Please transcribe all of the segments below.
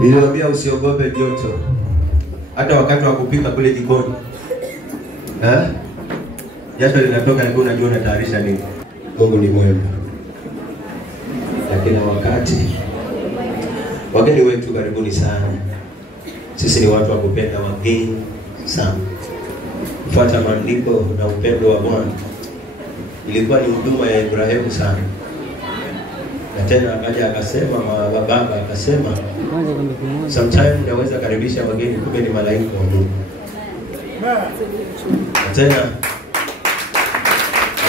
Niliwaambia usiogope joto. Hata wakati wa kupika kule jikoni. Jasho linatoka na unajua unatayarisha nini. Mungu ni mwema. Lakini wakati wageni wetu karibuni sana. Sisi ni watu wa kupenda wageni sana. Kufuata maandiko na upendo wa Bwana. Ilikuwa ni huduma ya Ibrahimu sana. Na tena akaja akasema baba akasema sometimes naweza karibisha wageni kumbe ni malaika wa Mungu. Na tena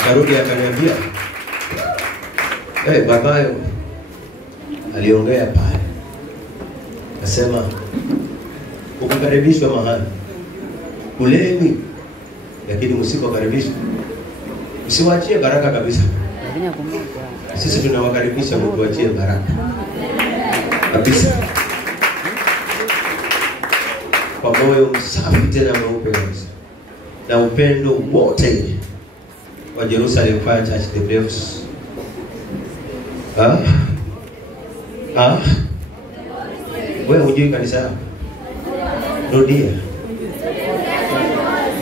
akarudi akaniambia babayo aliongea pale. Akasema ukikaribishwa mahali kuleni, lakini msipokaribishwa usiwaachie baraka kabisa. Sisi tunawakaribisha mtuachie baraka kabisa, kwa moyo msafi tena mweupe kabisa, na upendo wote wa Jerusalem Fire Church the Believers. Wewe hujui kanisa? Rudia.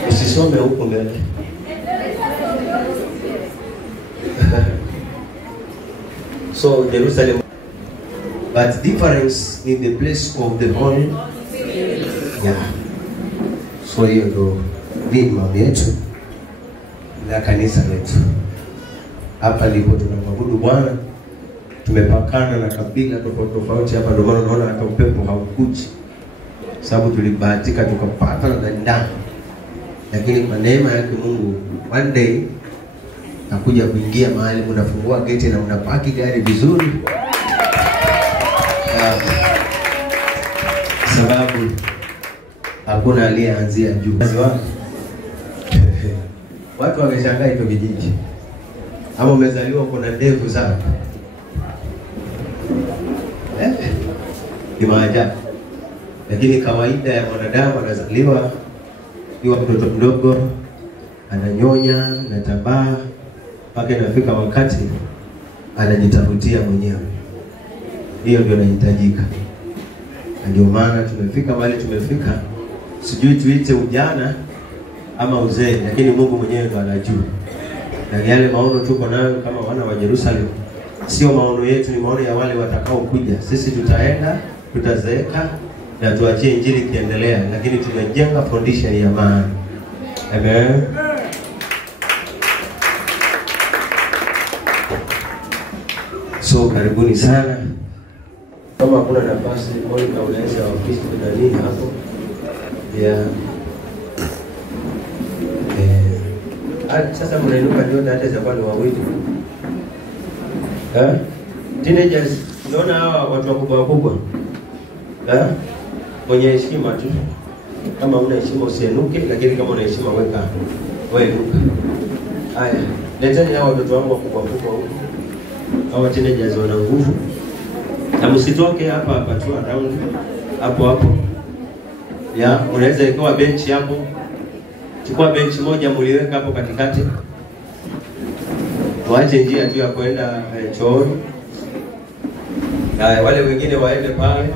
Usisome huko mbele. So Jerusalem, but difference in the place of the holy. Yeah. So hiyo ndo ni mambo yetu na kanisa letu. Hapa ndipo tunamwabudu Bwana. Tumepakana na kabila tofauti hapa, ndio maana unaona hata upepo haukuji. Sababu tulibahatika tukapata na ndani. Lakini kwa neema yake Mungu, one day nakuja kuingia mahali unafungua geti na unapaki gari vizuri. Sababu hakuna aliyeanzia juu. Watu wameshangaa hiyo kijiji. Ama umezaliwa kuna ndevu zako. Ni maajabu. Lakini kawaida ya mwanadamu anazaliwa akiwa mtoto mdogo, ananyonya na tabaa mpaka inafika wakati anajitafutia mwenyewe. Hiyo ndio inahitajika. Ndio maana tumefika mahali tumefika. Sijui tuite ujana ama uzee, lakini Mungu mwenyewe ndo anajua. Na yale maono tuko nayo kama wana wa Jerusalem sio maono yetu, ni maono ya wale watakao kuja. Sisi tutaenda, tutazeeka na tuachie injili kiendelea, lakini tumejenga foundation ya maana. Amen. So karibuni sana. Kama kuna nafasi Monica unaweza ofisi kuna nini hapo? Sasa mnainuka nyote hata za wale wawili. Teenagers, unaona hawa watu wakubwa. Mwenye heshima tu. Kama una heshima usienuke, lakini kama una heshima weka wewe nuka. Haya, leteni hao watoto wangu wakubwa huko. Hawa teenagers wana nguvu. Na msitoke hapa tu around hapo. Unaweza ikawa bench hapo. Chukua bench moja mliweka hapo katikati. Tuache njia tu ya kwenda chooni. Wale wengine waende pale.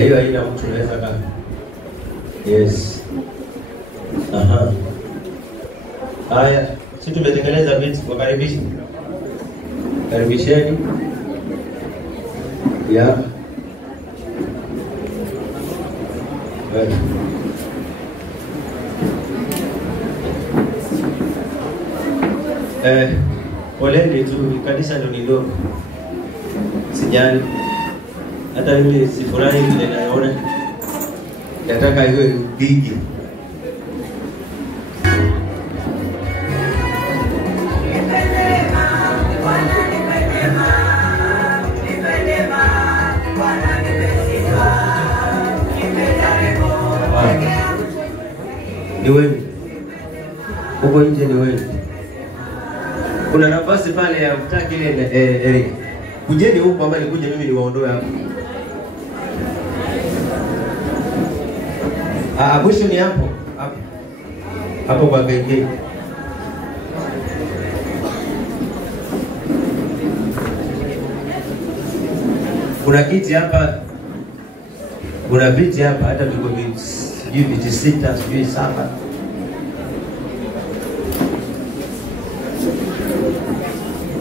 Hiyo haina mtu anaweza kama. Yes. Haya, sisi tumetengeneza viti kwa karibisha. Karibisheni. Poleni tu, kanisa ndio ni ndogo. Sijali. Hata mimi sifurahi vile naona. Nataka iwe big. Ni wewe. Huko nje ni wewe. Kuna nafasi pale ya mtaki ile kujeni huko ama nikuje mimi niwaondoe hapo. Mwisho ni hapo. Hapo kwa gate. Kuna kiti hapa, kuna viti hapa, hata tuko sijui viti 6, sijui 7.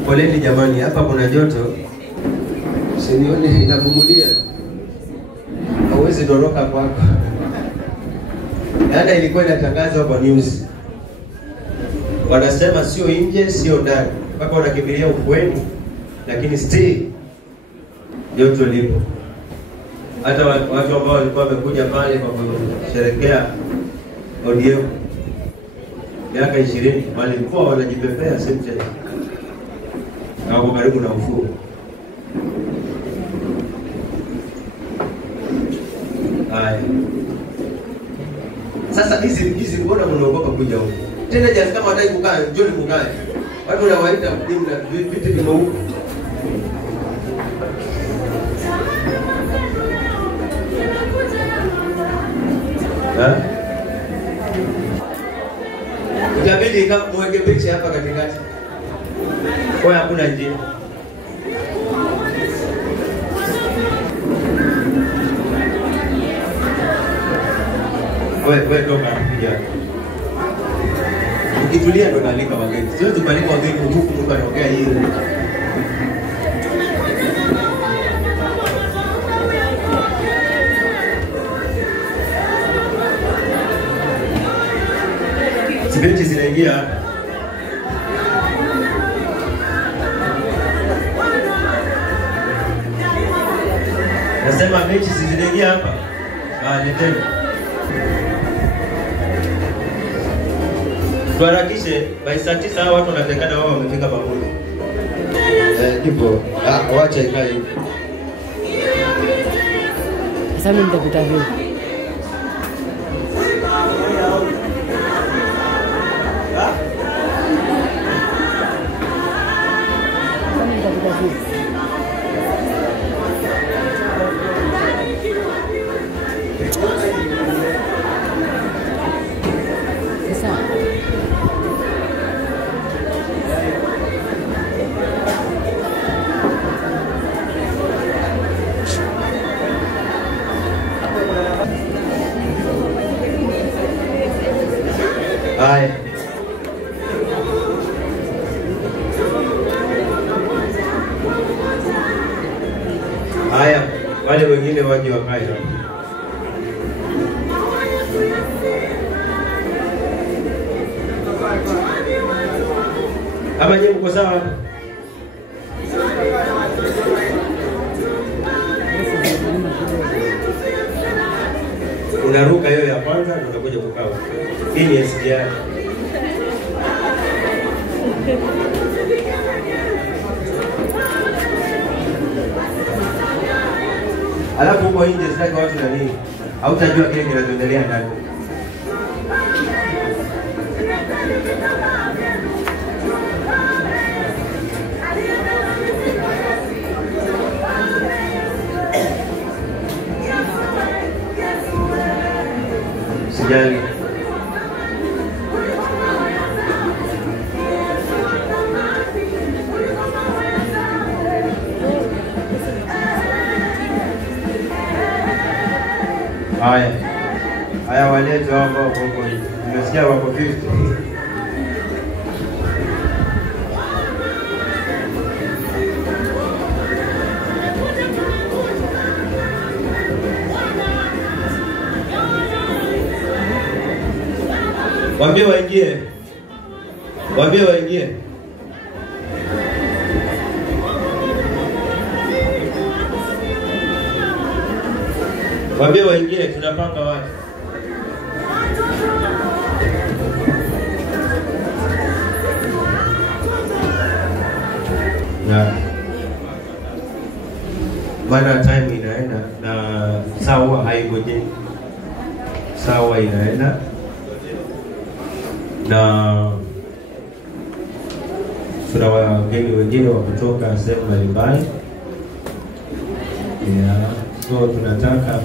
Poleni jamani, hapa kuna joto. Usinione inamumulia. Hauwezi doroka kwako. Yaani ilikuwa inatangazwa kwa news. Wanasema sio nje, sio ndani. Mpaka wanakimbilia ukweni, lakini still joto lipo. Hata watu ambao walikuwa wamekuja pale kwa kusherehekea ODM miaka 20 walikuwa wanajipepea sente. Wako karibu na ufuo. Haya. Sasa hizi mbona mnaogopa kuja huko? Tena jazi kama hataki kukaa, njoni mkae. Watu wanawaita mdimu na vitu vimo huko. Itabidi kama mweke picha hapa katikati. Kwa hakuna njia. Wewe toka kuja. Ukitulia ndo nalika wageni. Sio tumalika wageni huku mtu anaongea hiyo. Sibeti zinaingia. Nasema mechi zinaingia hapa. Niteni. Tuharakishe, by saa 9 watu wanatekana wao wamefika pamoja. Ndipo, wacha ikae. Sasa mimi nitakuta vipi? Haya. Haya, wale wengine waje wakae hapa. Hapa je, mko sawa? Unaruka hiyo ya kwanza na unakuja kukaa. Hii ni SGR. Alafu huko nje sitaki watu na nini? Hautajua kile kinachoendelea ndani. Sijali. Haya walete hao ambao wako hivi. Nimesikia wako 50. Waambie waingie. Waambie waingie. Waambie waingie, tunapanga watu. Na bana time inaenda na sawa haingoje. Sawa inaenda. Na kuna wageni wengine wa kutoka sehemu mbalimbali. So tunataka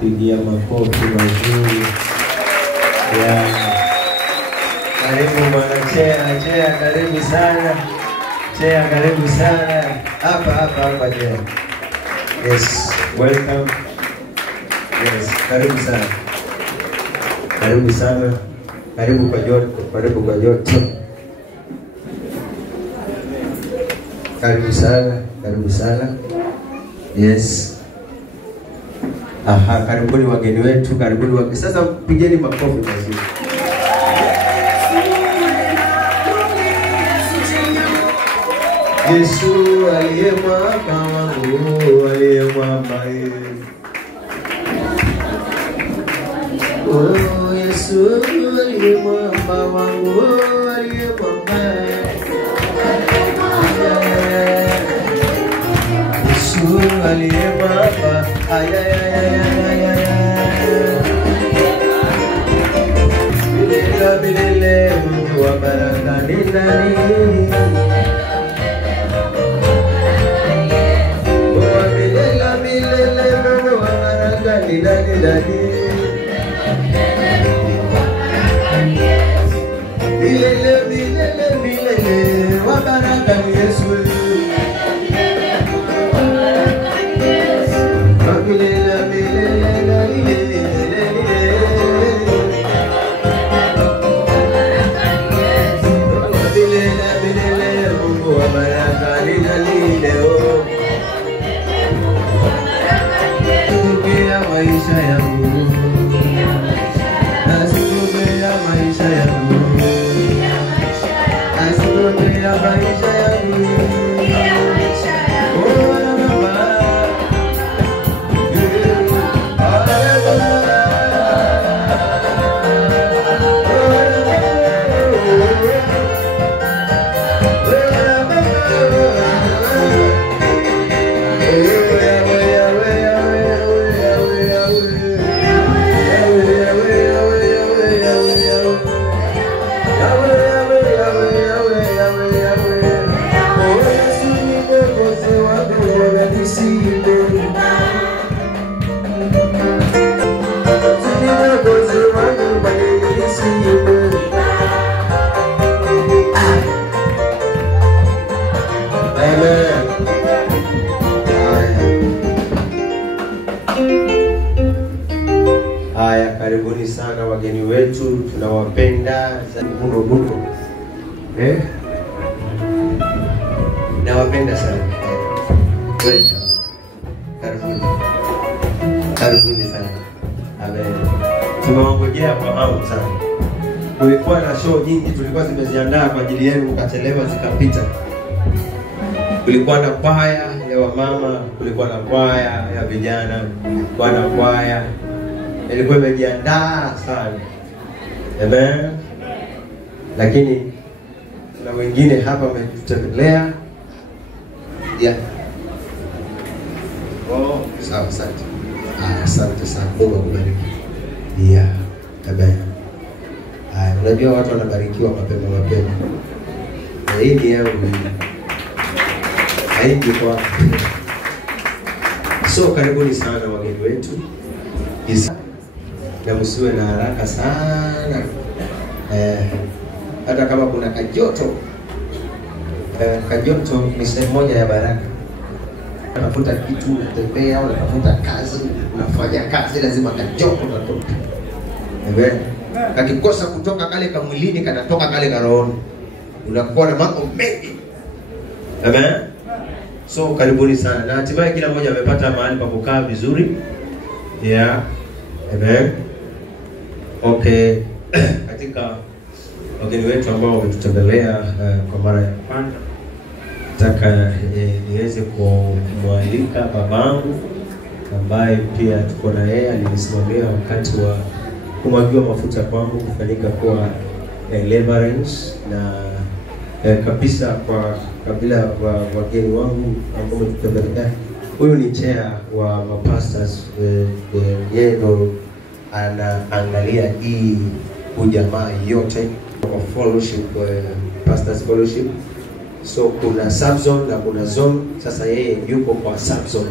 pigia makofi mazuri. Karibu mwanachea, karibu sana. Chea, karibu sana. Hapa Chea. Yes, welcome. Yes, karibu sana. Karibu sana. Karibu kwa joto. Karibu sana. Yes. Aha, karibuni wageni wetu, Sasa pigeni makofi mazuri. Yesu aliye mwamba wangu, aliye mwamba. Oh, Yesu aliye mwamba wangu, aliye mwamba. Yesu aliye mwamba, Bilele Mungu wa baraka ni nani? Bilele Mungu wa baraka ni nani? Bilele wa baraka ni Yesu. Karibuni sana wageni wetu, tunawapenda buno. Nawapenda sana. Karibuni sana. Amen. Tunawangojea kwa hamu sana. Kulikuwa na show nyingi tulikuwa zimeziandaa kwa ajili yenu, mkachelewa zikapita. Kulikuwa na kwaya ya wamama, kulikuwa na kwaya ya vijana, kulikuwa na kwaya ilikuwa imejiandaa sana. Amen. Lakini na wengine hapa wametutembelea. Yeah. Oh, sawa, asante. Asante sana. Mungu akubariki. Yeah. Amen. Unajua watu wanabarikiwa mapema. Na hii ni yangu. Haiji kwa. So karibuni sana wageni wetu. Na msiwe na haraka sana. Hata kama kuna kajoto ni sehemu moja ya baraka. Unafuta kitu, unatembea, unafuta kazi, unafanya kazi, lazima kajoto natoka. Amen. Kakikosa kutoka kale ka mwilini, kanatoka kale ka rohoni. Unakuwa na mambo mengi. Amen. So karibuni sana. Na hatimaye kila mmoja amepata mahali pa kukaa vizuri. Yeah. Amen. Okay. Katika wageni wetu ambao wametutembelea kwa mara ya kwanza, nataka niweze kumwalika babangu ambaye pia tuko na yeye, alinisimamia wakati wa kumwagiwa mafuta kwangu kufanyika kuwa deliverance na kabisa kwa kabila wa wageni wangu ambao wametutembelea. Huyu ni chair wa mapastors, yeye ndo anaangalia hii ujamaa yote kwa fellowship, pastors fellowship. So kuna subzone na kuna zone. Sasa yeye yuko kwa subzone,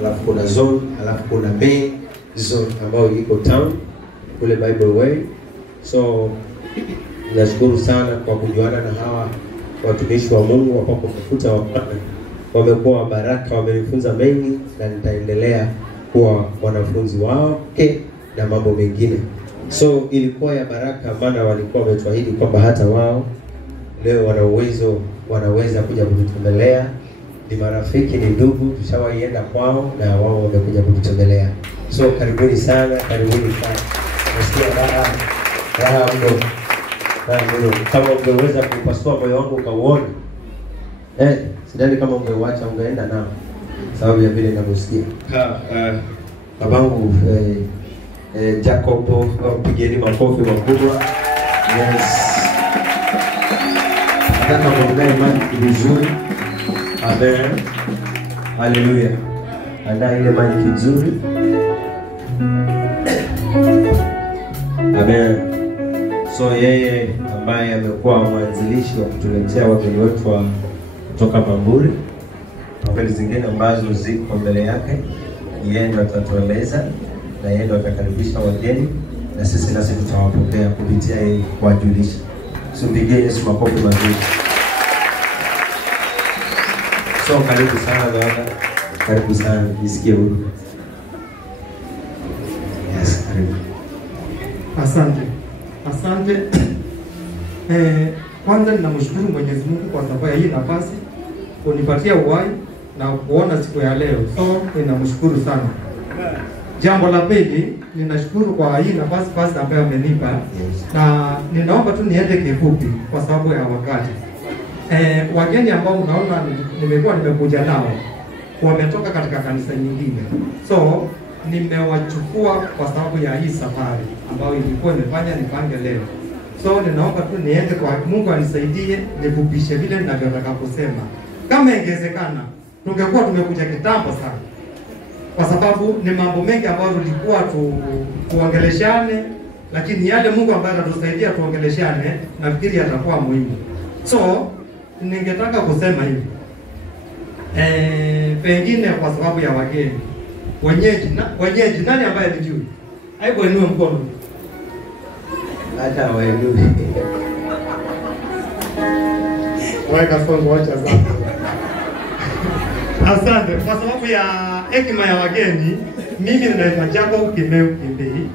alafu kuna zone, alafu kuna main zone ambayo iko town kule Bible Way. So nashukuru sana kwa kujuana na hawa watumishi wa Mungu wapako mafuta wa Bwana wamekuwa baraka, wamenifunza mengi na nitaendelea kuwa mwanafunzi wao na mambo mengine. So ilikuwa ya baraka, maana walikuwa wametuahidi kwamba hata wao leo wana uwezo, wanaweza kuja kututembelea. Ni marafiki, ni ndugu, tushawaienda kwao na wao wamekuja kututembelea. So karibuni sana, karibuni sana. Nasikia raha mno. Kama ungeweza kupasua moyo wangu ukauona, sidhani kama ungeuacha ungeenda nao, sababu ya vile ninavyosikia. Babangu Jacob, pigeni makofi makubwa. Yes. Nataka kuongea imani vizuri. Amen. Hallelujah. Ana ile imani nzuri. Amen. So yeye ambaye amekuwa mwanzilishi wa kutuletea wageni wetu wa kutoka Bamburi, hoteli zingine ambazo ziko mbele yake, yeye ndo atatueleza na yeye ndo atakaribisha wageni na sisi nasi tutawapokea kupitia yeye kuwajulisha. So mpigie Yesu makofi mazuri. So karibu sana dada, karibu sana, nisikie huru. Yes, karibu. Asante. Kwanza ninamshukuru Mwenyezi Mungu kwa sababu ya hii nafasi kunipatia uhai na kuona siku ya leo. So ninamshukuru sana. Jambo la pili, ninashukuru kwa hii nafasi ambayo amenipa. Na ninaomba tu niende kifupi kwa sababu ya wakati. Wageni ambao unaona nimekuja nao wametoka katika kanisa nyingine. So nimewachukua kwa sababu ya hii safari ambayo ilikuwa imefanya nipange leo. So ninaomba tu niende kwa Mungu anisaidie nifupishe vile ninavyotaka kusema. Kama ingewezekana tungekuwa tumekuja kitambo sana, kwa sababu ni mambo mengi ambayo tulikuwa tuongeleshane, lakini yale Mungu ambaye atatusaidia tuongeleshane nafikiri yatakuwa muhimu. So ningetaka kusema hivi, pengine kwa sababu ya wageni wenyeji, nani ambaye alijui? Aibu inue mkono. Hata wewe. Weka songo, wacha sana. Asante. Kwa sababu ya hekima ya wageni, mimi ninaitwa Jacob Kimeu Kimbei,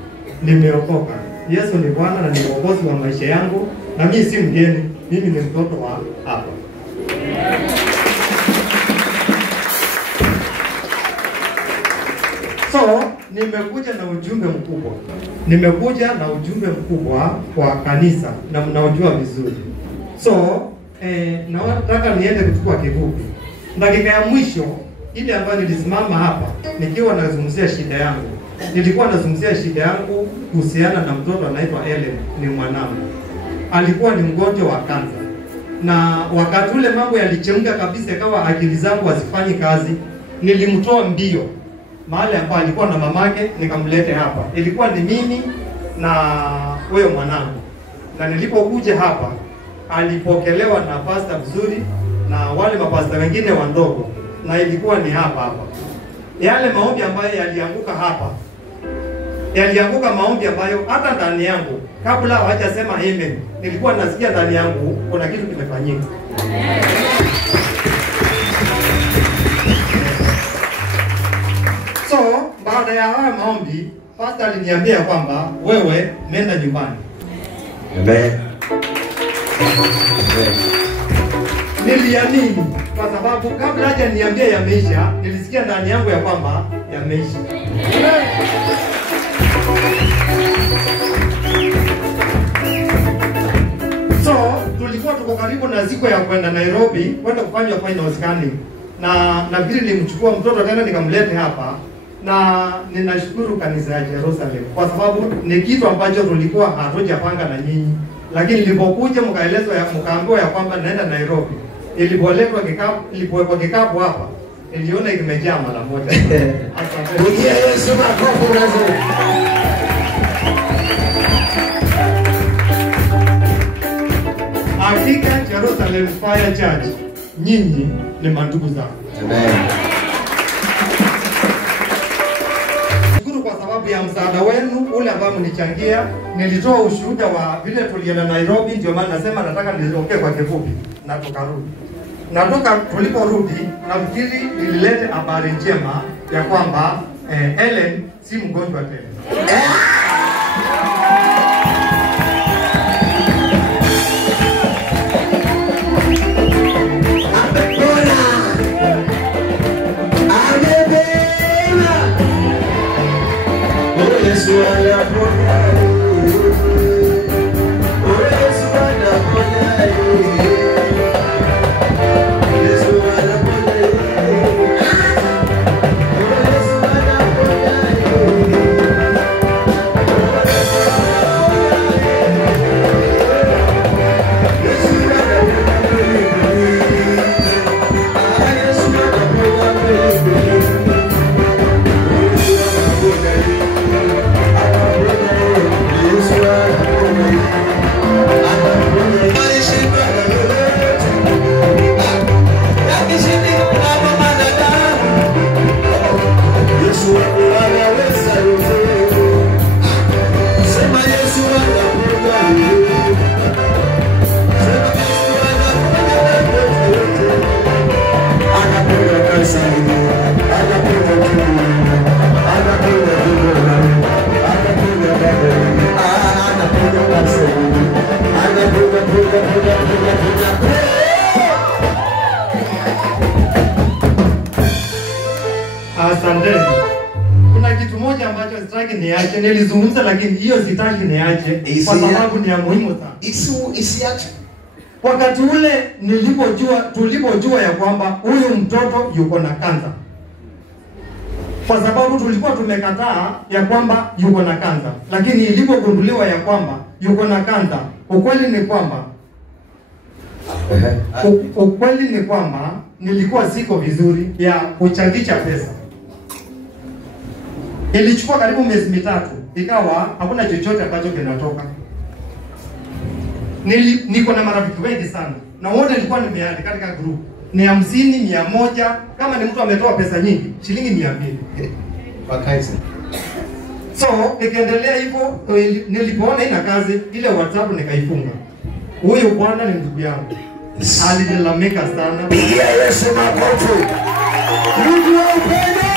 nimeokoka. Yesu ni Bwana na ni mwokozi wa maisha yangu, na mimi si mgeni, mimi ni mtoto wa hapa. So, nimekuja na ujumbe mkubwa kwa kanisa na mnaojua vizuri. So, nataka niende kuchukua kifupi. Dakika ya mwisho ile ambayo nilisimama hapa nikiwa nazungumzia shida yangu. Nilikuwa nazungumzia shida yangu kuhusiana na mtoto anaitwa Ellen, ni mwanangu. Alikuwa ni mgonjwa wa kansa. Na wakati ule mambo yalichemka kabisa, kawa akili zangu hazifanyi kazi, nilimtoa mbio mahali ambapo alikuwa na mamake, nikamlete hapa. Ilikuwa ni mimi na huyo mwanangu. Na nilipokuja hapa alipokelewa na pastor vizuri na wale mapasta wengine wandogo, na ilikuwa ni hapa. Yale maombi ambayo yalianguka hapa, yalianguka maombi ambayo hata ndani yangu kabla hawajasema amen, nilikuwa nasikia ndani yangu kuna kitu kimefanyika. So baada ya haya maombi, pastor aliniambia kwamba wewe nenda nyumbani. Amen. Niliamini kwa sababu kabla haja niambie yameisha, nilisikia ndani yangu ya kwamba yameisha. So tulikuwa tuko karibu na siku ya kwenda Nairobi kwenda kufanya final scanning, na nafikiri nilimchukua mtoto tena nikamlete hapa, na ninashukuru kanisa ya Jerusalem kwa sababu ni kitu ambacho tulikuwa hatujapanga na nyinyi, lakini nilipokuja mkaambiwa ya kwamba naenda Nairobi, ilipowekwa kikapu hapa, niliona kimejaa mara moja. Asante. Yesu makofi mazuri. Hakika Jerusalem Fire Church, nyinyi ni mandugu zangu. Amen. Shukuru kwa sababu sababu ya msaada wenu ule ambao mnichangia. Nilitoa ushuhuda wa vile tulienda Nairobi, ndio maana nasema nataka niongee kwa kifupi, na tukarudi. Na tuliporudi nafikiri nililete habari njema ya kwamba Ellen si mgonjwa tena. Asanteni. Kuna kitu moja ambacho sitaki niache, nilizungumza lakini hiyo sitaki niache kwa sababu ni ya muhimu sana. Isiache. Wakati ule tulipojua ya kwamba huyu mtoto yuko na kansa. Kwa sababu tulikuwa tumekataa ya kwamba yuko na kansa, lakini ilipogunduliwa ya kwamba yuko na kansa, ukweli ni kwamba nilikuwa siko vizuri ya kuchangisha pesa. Ilichukua karibu miezi mitatu, ikawa hakuna chochote ambacho kinatoka. Niko na marafiki wengi sana, na wote nilikuwa nimeadi katika group ni 50, 100, kama ni mtu ametoa pesa nyingi, shilingi 200 kwa kazi. So nikiendelea hivyo, nilipoona ina kazi ile WhatsApp nikaifunga. Huyu bwana ni ndugu yangu, alinilamika sana. Yesu makofi. Mungu wa upendo.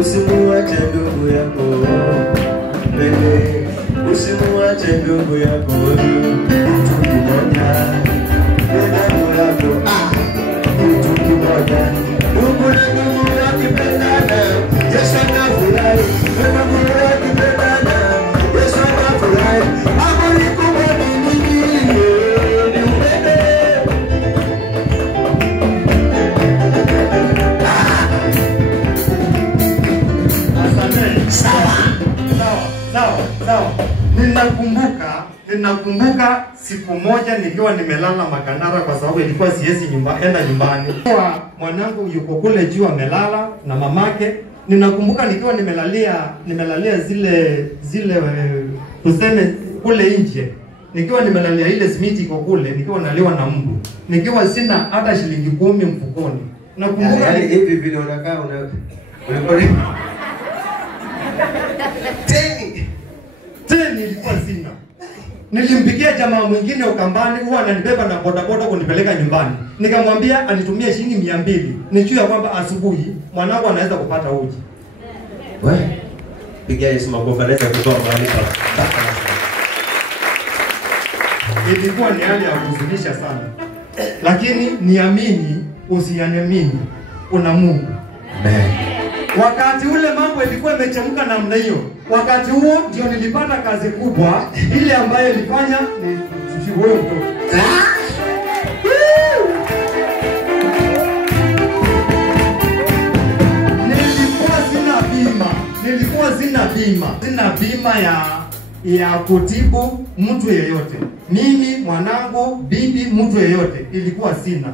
Usimuache ndugu yako, mbele. Usimuache ndugu yako, kitu kimoja. Ndugu yako, kitu kimoja. Mungu na Mungu wakipendana, Yesu anafurahi. Mungu wakipendana, Yesu anafurahi. Amani kubwa ni nini? Ni upendo. Sawa. Ninakumbuka siku moja nikiwa nimelala Makandara kwa sababu ilikuwa siwezi enda nyumbani. Kwa mwanangu yuko kule juu amelala na mamake. Ninakumbuka nikiwa nimelalia zile tuseme kule nje. Nikiwa nimelalia ile simiti iko kule, nikiwa naliwa na mbu. Nikiwa sina hata shilingi 10 mfukoni. Nakumbuka yaani hivi vile unakaa Teni ilikuwa sina. Nilimpigia jamaa mwingine Ukambani, huwa ananibeba na bodaboda kunipeleka nyumbani. Nikamwambia anitumie shilingi 200. Nijua kwamba asubuhi mwanangu anaweza kupata uji. Wewe pigia Yesu makofi, anaweza kutoa mahali pa. Ilikuwa ni hali ya kuhuzunisha sana. Lakini niamini usianiamini, una Mungu. Amen. Wakati ule mambo ilikuwa imechemka namna hiyo. Wakati huo ndio nilipata kazi kubwa ile ambayo ilifanya ni wewe mtoto. Sina bima ya kutibu mtu yeyote. Mimi, mwanangu, bibi, mtu yeyote ilikuwa sina.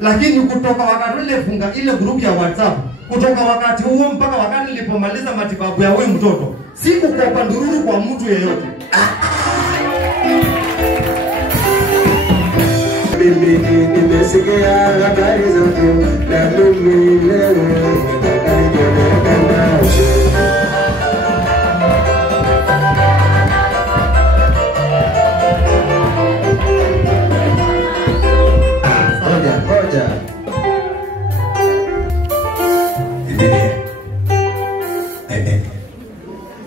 Lakini kutoka wakati ule funga ile group ya WhatsApp, kutoka wakati huo mpaka wakati nilipomaliza matibabu ya huyu mtoto, sikukopa ndururu kwa mtu yeyote. mimi nimesikia habari zako na mimi leo nataka nijionee nazo. Ngoja.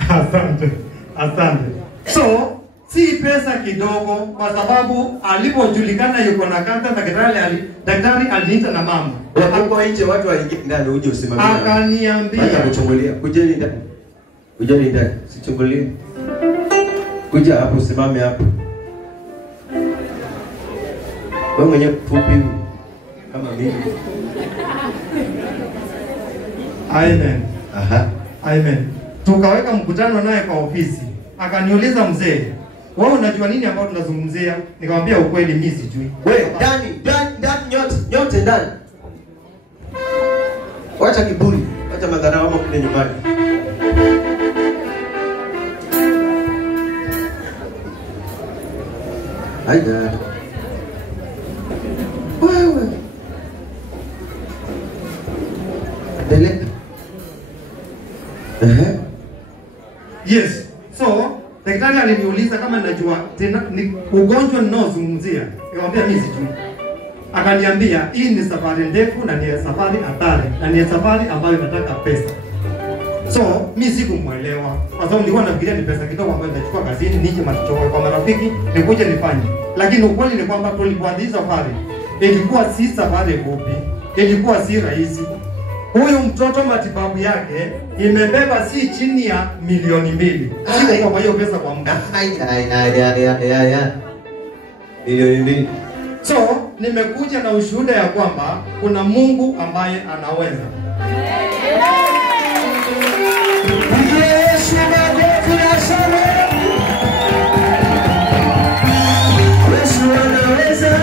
Asante. So, si pesa kidogo kwa sababu alipojulikana yuko na kansa, daktari aliita na mama. Hapo nje watu waingie ndani uje usimamie. Akaniambia, "Acha kuchungulia. Kujeni ndani. Kujeni ndani. Sichungulie. Kuja hapo usimame hapo." Wewe mwenyewe fupi kama mimi. Amen. Aha. Amen. Tukaweka mkutano naye kwa ofisi. Akaniuliza, mzee, wewe unajua nini ambao tunazungumzia? Nikamwambia ukweli, mimi sijui. Wewe ndani nyote ndani. Wacha kiburi, wacha madharau ama kule nyumbani. Aida. Wewe. Delete. Yes. So, daktari aliniuliza kama najua tena ni ugonjwa ninaozungumzia. Nikamwambia mimi sijui. Akaniambia hii ni safari ndefu na ni safari hatari na ni safari ambayo inataka pesa. So, mimi sikumwelewa. Kwa sababu nilikuwa nafikiria ni pesa kidogo ambayo nitachukua kazini nije matichoe kwa marafiki nikuje nifanye. Lakini ukweli ni kwamba tulipoanza safari ilikuwa si safari fupi, ilikuwa si rahisi. Huyu mtoto matibabu yake imebeba si chini ya milioni 2. Siko kwa hiyo pesa kwa muda. Milioni 2. So, nimekuja na ushuhuda ya kwamba kuna Mungu ambaye anaweza. Yesu anaweza.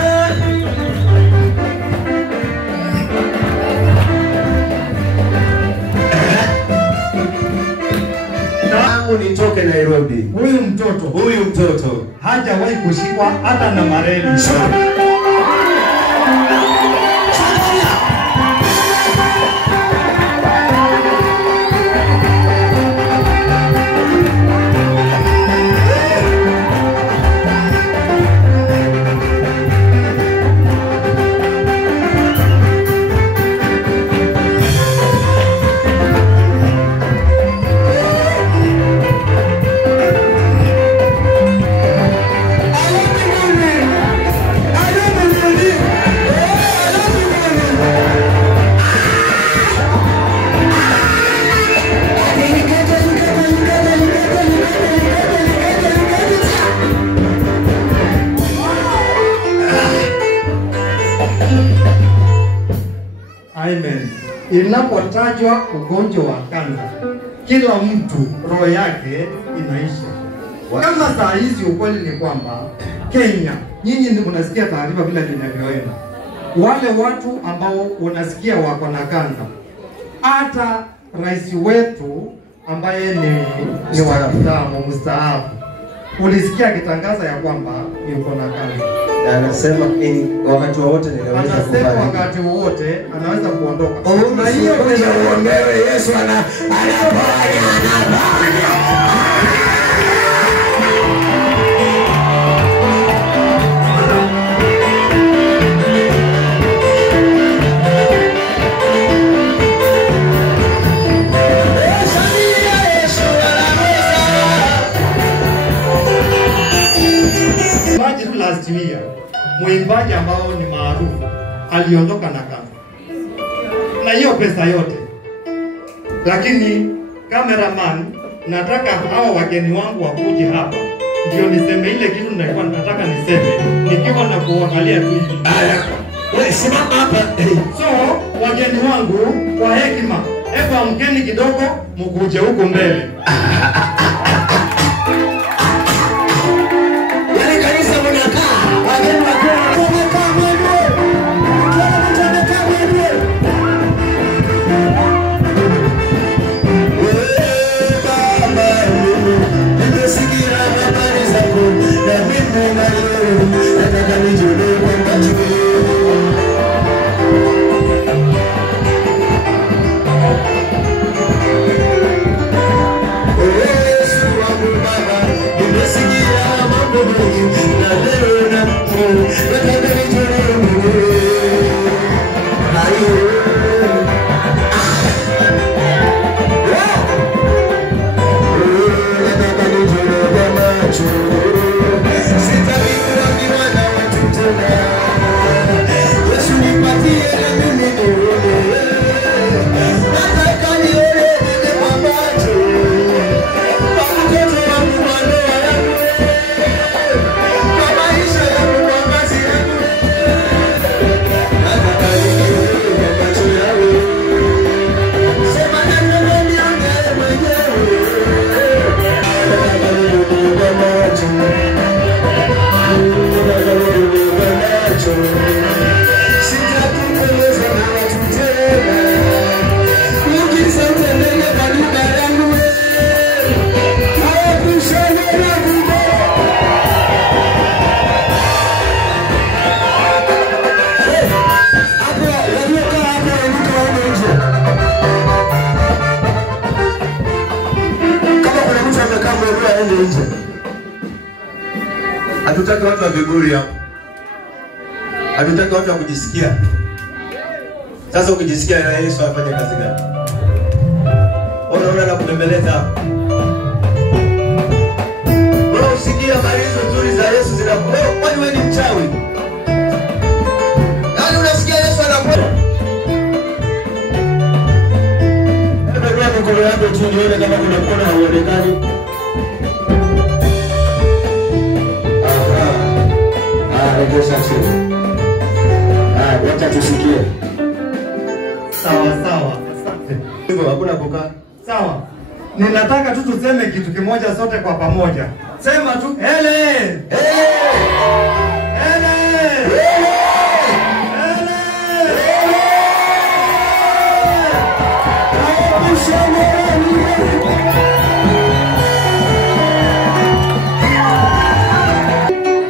Nitoke Nairobi. Huyu mtoto hajawahi kushikwa hata na mareli. Amen. Inapotajwa ugonjwa wa kansa, kila mtu roho yake inaisha. Kama saa hizi ukweli ni kwamba Kenya, nyinyi ndio mnasikia taarifa vile vinavyoenda. Wale watu ambao unasikia wako na kansa, hata rais wetu ambaye ni wa mstaafu, ulisikia akitangaza ya kwamba yuko na kansa. Na anasema wakati wowote ninaweza kufariki. Anasema wakati wowote anaweza kuondoka. Na hiyo ndio uombewe Yesu anaponya. Last year, mwimbaji ambao ni maarufu aliondoka na kansa na hiyo pesa yote, lakini cameraman, nataka hawa wageni wangu wakuje hapa ndio niseme ile kitu nilikuwa nataka niseme nikiwa na kuangalia tu hivi. Wewe simama hapa. So wageni wangu kwa hekima, hebu amkeni kidogo mkuje huko mbele. Nataka nijue kwamba Hatutaki watu wa viburi hapa. Hatutaki watu wa kujisikia. Sasa ukijisikia na Yesu afanye kazi gani? Unaona na kubembeleza hapa. Wewe usikia habari hizo nzuri za Yesu zinakuwa kwani wewe ni mchawi? Yaani unasikia Yesu anakuwa. Hebu mkono wako tu nione kama kuna mkono hauonekani. Rejesha chini. Wacha tusikie. Sawa sawa. Asante. Hivyo hakuna kukaa. Sawa. Ninataka tu tuseme kitu kimoja sote kwa pamoja. Sema tu hele. Hele.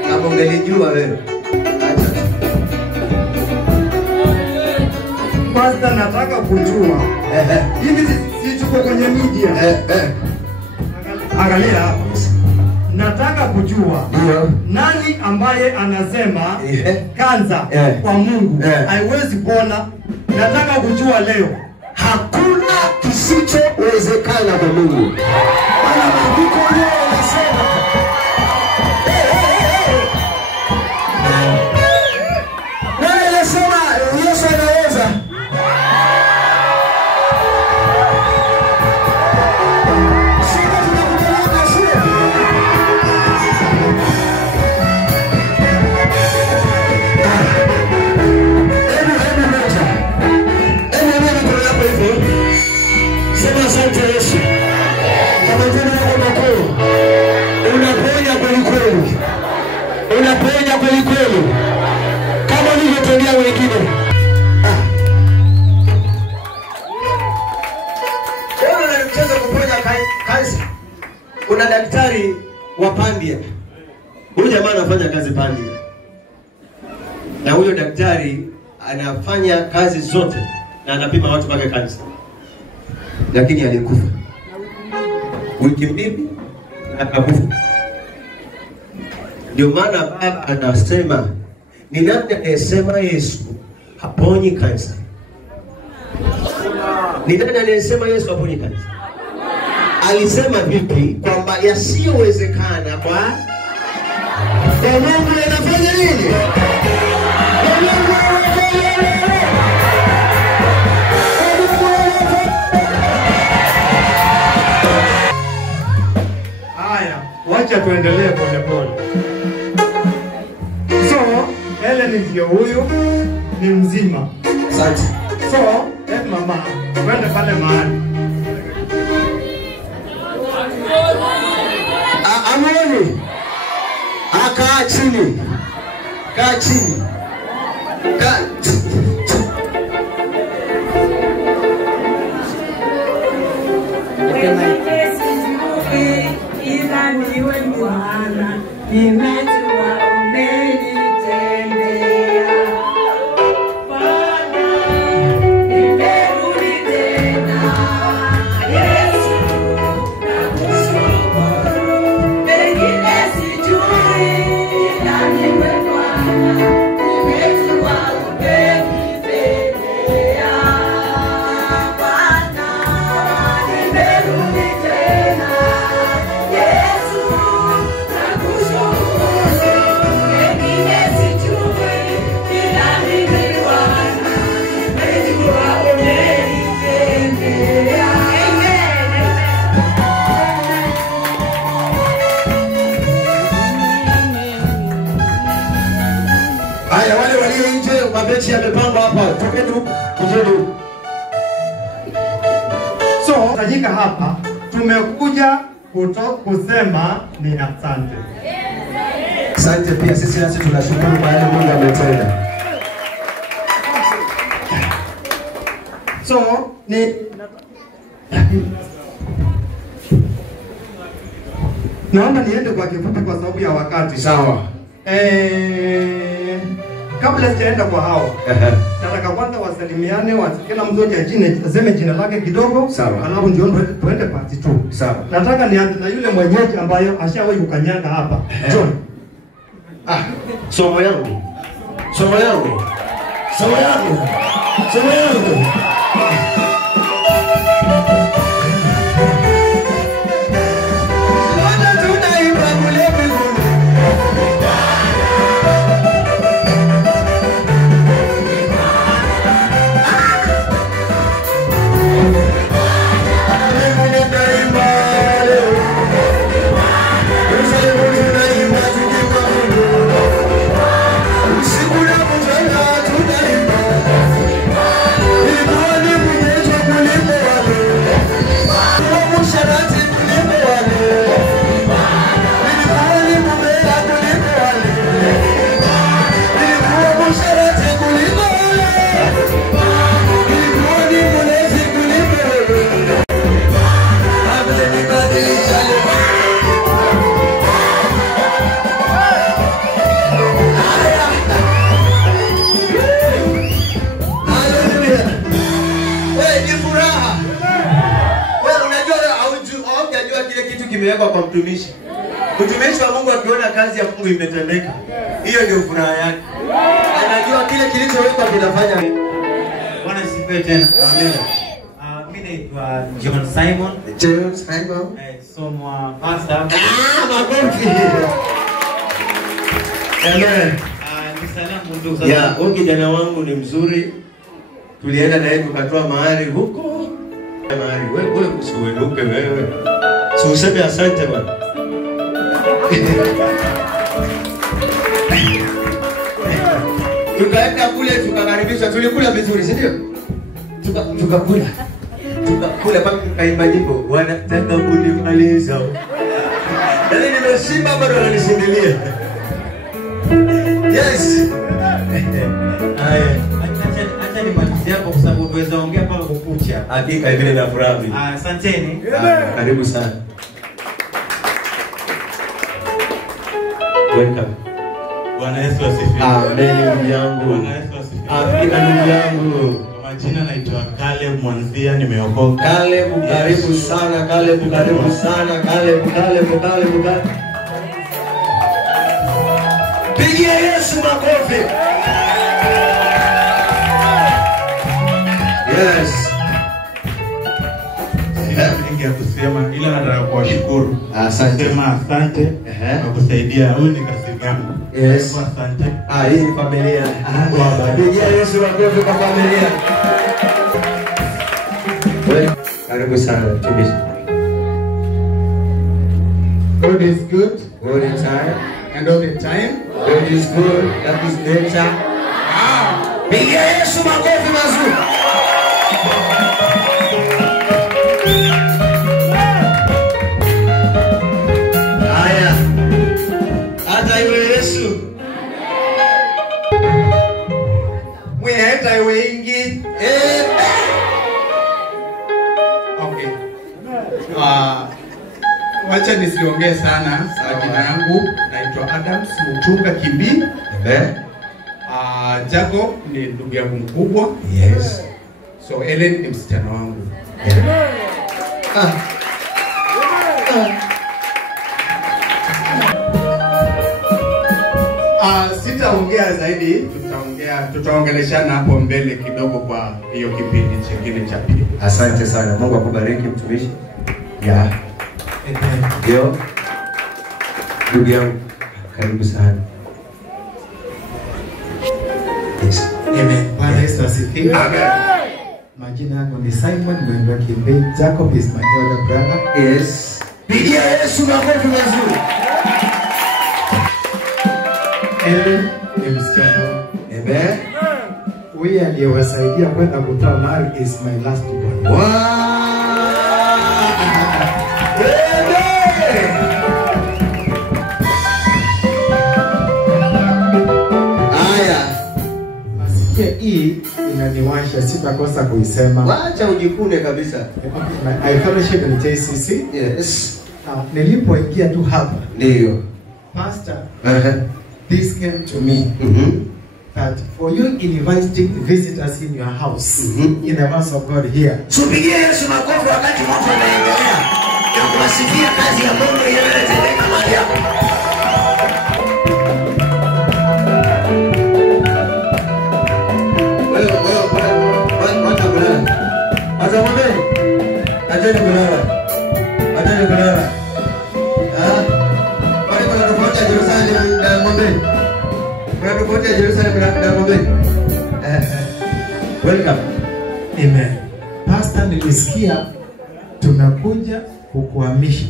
Kama ungelijua wewe. Pastor, nataka kujua. Hivi si tuko kwenye media. Angalia hapa. Nataka kujua nani ambaye anasema kanza kwa Mungu haiwezi pona. Nataka kujua leo. Hakuna kisichowezekana kwa Mungu. Bwana maandiko leo yanasema nani anasema Yesu anaweza? Unaponya kweli kweli kama ulivyotendea wengine. Wewe unacheza kuponya kansa. Kuna daktari wa Pandia. Huyu jamaa anafanya kazi Pandia. Na huyo daktari anafanya kazi zote na anapima watu mpaka kansa. Lakini alikufa. Wiki mbili akakufa. Ndio maana Baba anasema ni nani anayesema Yesu haponyi kansa? Ni nani anayesema Yesu haponyi kansa? Alisema vipi? Kwamba yasiyowezekana kwa Mungu yanafanya nini? Haya, wacha tuendelee pole pole. So, Helen ndio huyu ni mzima. Asante. So, mama, twende pale mahali. Amoni. Kaa chini. Kaa chini. Haya, wale walio nje mabenchi yamepangwa hapa. Tokeni kujeni. So, tajika hapa tumekuja kusema ni asante. Asante pia sisi nasi tunashukuru kwa yale Mungu ametenda. So, ni naomba niende kwa kifupi kwa sababu ya wakati. Sawa. Kabla sijaenda kwa hao, nataka kwanza wasalimiane, kila mtu aseme jina lake kidogo, sawa. Alafu ndio tuende part 2. Sawa. Nataka nianze na yule mwenyeji ambaye ashawahi kukanyaga hapa. John. Somo yangu. Somo yangu. Somo yangu. Somo yangu. Kwa mtumishi. Mtumishi wa Mungu akiona kazi ya Mungu imetendeka, hiyo ndio furaha yake. Anajua kile kilichowekwa kinafanya. Bwana sifiwe tena. Amen. Mimi naitwa John Simon. John Simon. Somo pastor. Makofi. Amen. Nisalamu ndugu zangu. Ya, huyu kijana wangu ni mzuri. Tulienda naye tukatoa mahali huko. Mahali wewe usiwenuke wewe. So useme asante bwana. Tukaenda kule tukakaribishwa, tulikula vizuri, si ndio? Tukakula. Tukakula mpaka tukaimba nyimbo, wanataka kunimaliza. Yaani nimeshiba bado wananishindilia. Yes. Haya. Acha nimalizie hapo kwa sababu unaweza ongea mpaka kukucha. Hakika vile na furaha. Asanteni. Karibu sana. Welcome. Bwana Yesu asifiwe. Amen ndugu yangu. Bwana Yesu asifiwe. Amina ndugu yangu. Kwa majina naitwa Caleb Mwanzia, nimeokoka. Caleb karibu sana, Caleb karibu sana, Caleb. Pigia Yesu makofi. Yes. Sina mengi ya kusema ila nataka kuwashukuru. Asante. Sema asante kwa kusaidia. Huyu ni kasi yangu. Yes. Asante. Hii ni familia. Pigia Yesu makofi kwa familia. Wewe karibu sana tumishi. God is good. God is time. And all the time. God is good. That is nature. Pigia Yesu makofi mazuri. Haya. Hata yule Yesu. Hata wengi. Okay. Wacha nisiongee sana. Jina yangu naitwa Adams Mutunga Kimbi. Jacob ni ndugu yangu mkubwa. Yes. So Ellen ni msichana wangu. Sitaongea zaidi, tutaongeleshana hapo mbele kidogo kwa hiyo kipindi chingine cha pili. Asante sana. Mungu akubariki mtumishi. Ya. Ndio. Ndugu yangu karibu sana. Yes. Amen. Bwana Yesu asifiwe. Amen. Majina yangu ni Simon Mwendwa Kimbi. Jacob is my elder brother. Yes. Pigia Yesu makofi mazuri. Ellen ni msichana. Amen. Huyu aliyewasaidia kwenda kutoa mali is my last one. Wow. Nasikia hii inaniwasha, sitakosa kuisema. Wacha ujikune kabisa. I fellowship in JCC. Yes. Nilipoingia tu hapa. Ndio. Pastor, this came to me. That for you inviting visitors in your house, in the house of God here. Tupigie Yesu makofi wakati mambo yanaendelea. Na kuwasifia kazi ya Mungu inayotendeka mahali hapa. kukuhamisha.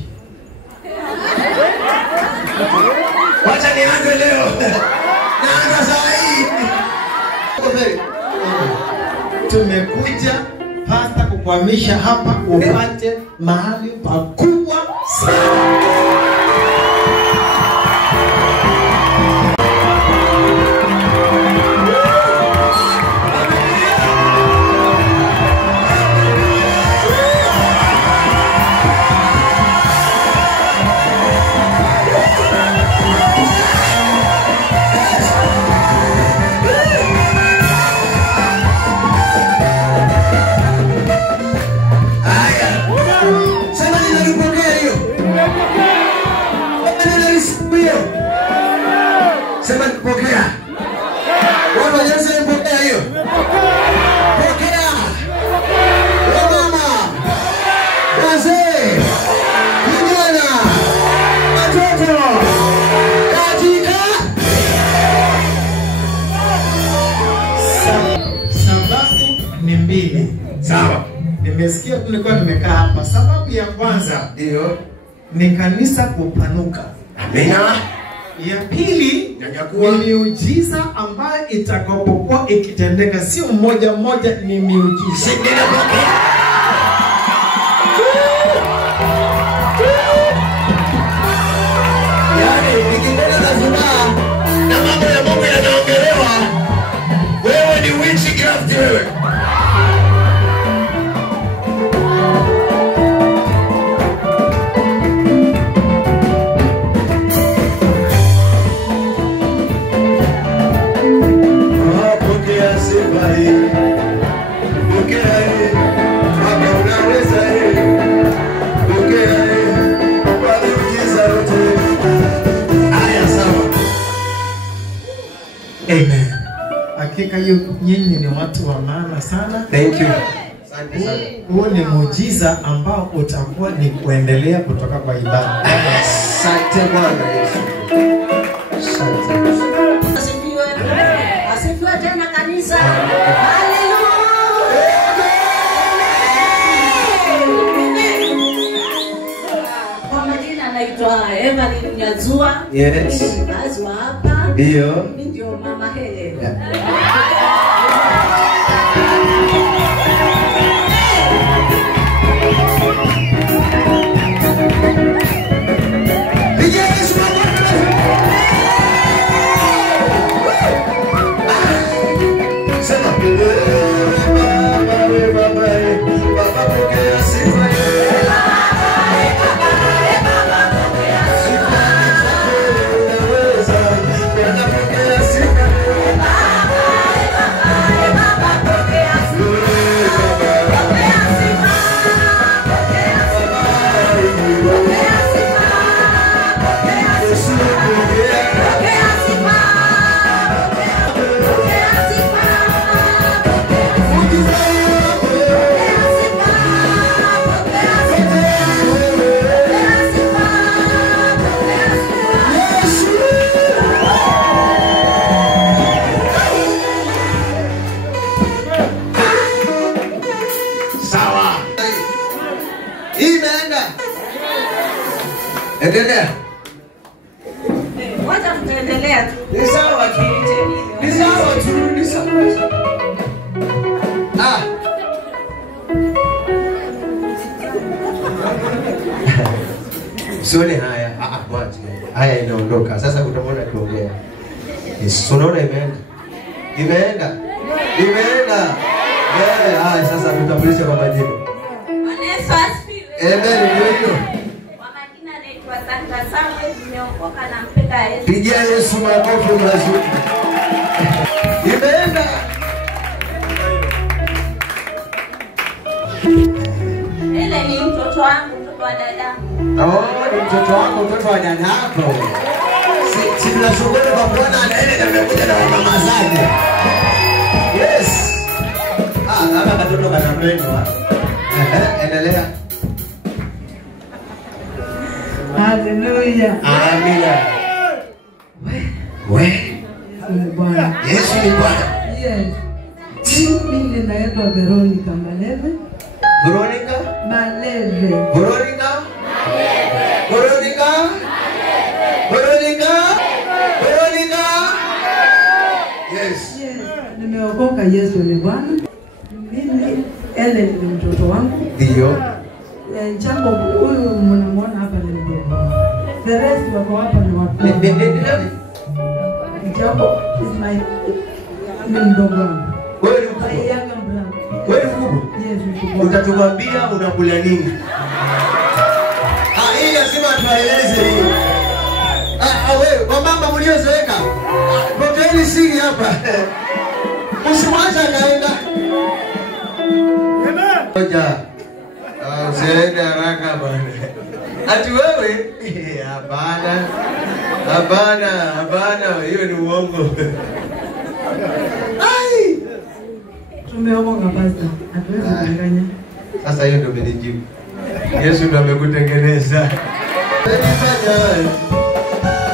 Wacha nianze leo. Naanza saa hii. Tumekuja hata kukuhamisha hapa upate mahali pakubwa sana. Sema pokea. Wao wanasema pokea hiyo. Pokea. Mama. Wazee. Vijana. Watoto. Katika sababu ni mbili. sawa. Nimesikia tulikuwa tumekaa hapa. Sababu ya kwanza Ndio. ni kanisa kupanuka. Amina. Ya pili ni miujiza ambayo itakapokuwa ikitendeka, sio mmoja mmoja, ni miujiza. Yaani nikiendeleza furaha na mambo ya Mungu yanaongelewa, wewe ni witchcraft wewe. Amen. Hakika hiyo nyinyi ni watu wa maana sana. Thank you. Asante sana. Huo ni muujiza ambao utakuwa ni kuendelea kutoka kwa ibada. Asante Bwana Yesu. Asante. Asifiwe. Asifiwe tena kanisa. Haleluya. Kwa majina naitwa Evelyn Nyazua. Yes. Ni mkazi wa hapa. Ndio. Mimi ndio mama Helen. Endelea. Wacha tutaendelea tu. Ni sawa tu. Ni sawa tu. Ni sawa. Ah. Usione haya. Wacha. Haya inaondoka. Sasa utamwona akiongea. Yes, unaona imeenda. Imeenda. Imeenda. Sasa tutambulisha kwa majina. Yesu asifiwe. Amen. Ndio. Santa Samuel, nimeokoka na mpenda Yesu. Pigia Yesu makofi mazuri. Imeenda. Ile ni mtoto wangu, mtoto wa dada. Ni mtoto wako, mtoto wa dada yako. Si tunashukuru kwa kuona anaenda na amekuja na mama zake. Yes. Hapa katoto kanapendwa. Endelea. Haleluya. Amina. We. Ni Bwana. Yesu ni Bwana. Yes. Mimi ninaitwa Veronica Maleve. Veronica? Maleve. Veronica? Nataka Yesu ni Bwana. Mimi Ellen ni mtoto wangu. Ndio. Jambo huyu mnamuona hapa ni mdogo. The rest wako hapa ni watu. Jambo is my mdogo wangu. Wewe ni mkubwa. Wewe ni mkubwa. Yes, mkubwa. Utatuambia unakula nini? Hii lazima tueleze hii. Wewe kwa mama mliozoeka. Pokeeni siri hapa. Usimwache akaenda. Ngoja. Usiende haraka bwana. Ati wewe? Hapana. Hapana, hiyo ni uongo. Ai! Tumeoga basi. Hatuwezi kudanganya. Sasa hiyo ndio umenijibu. Yesu ndio amekutengeneza.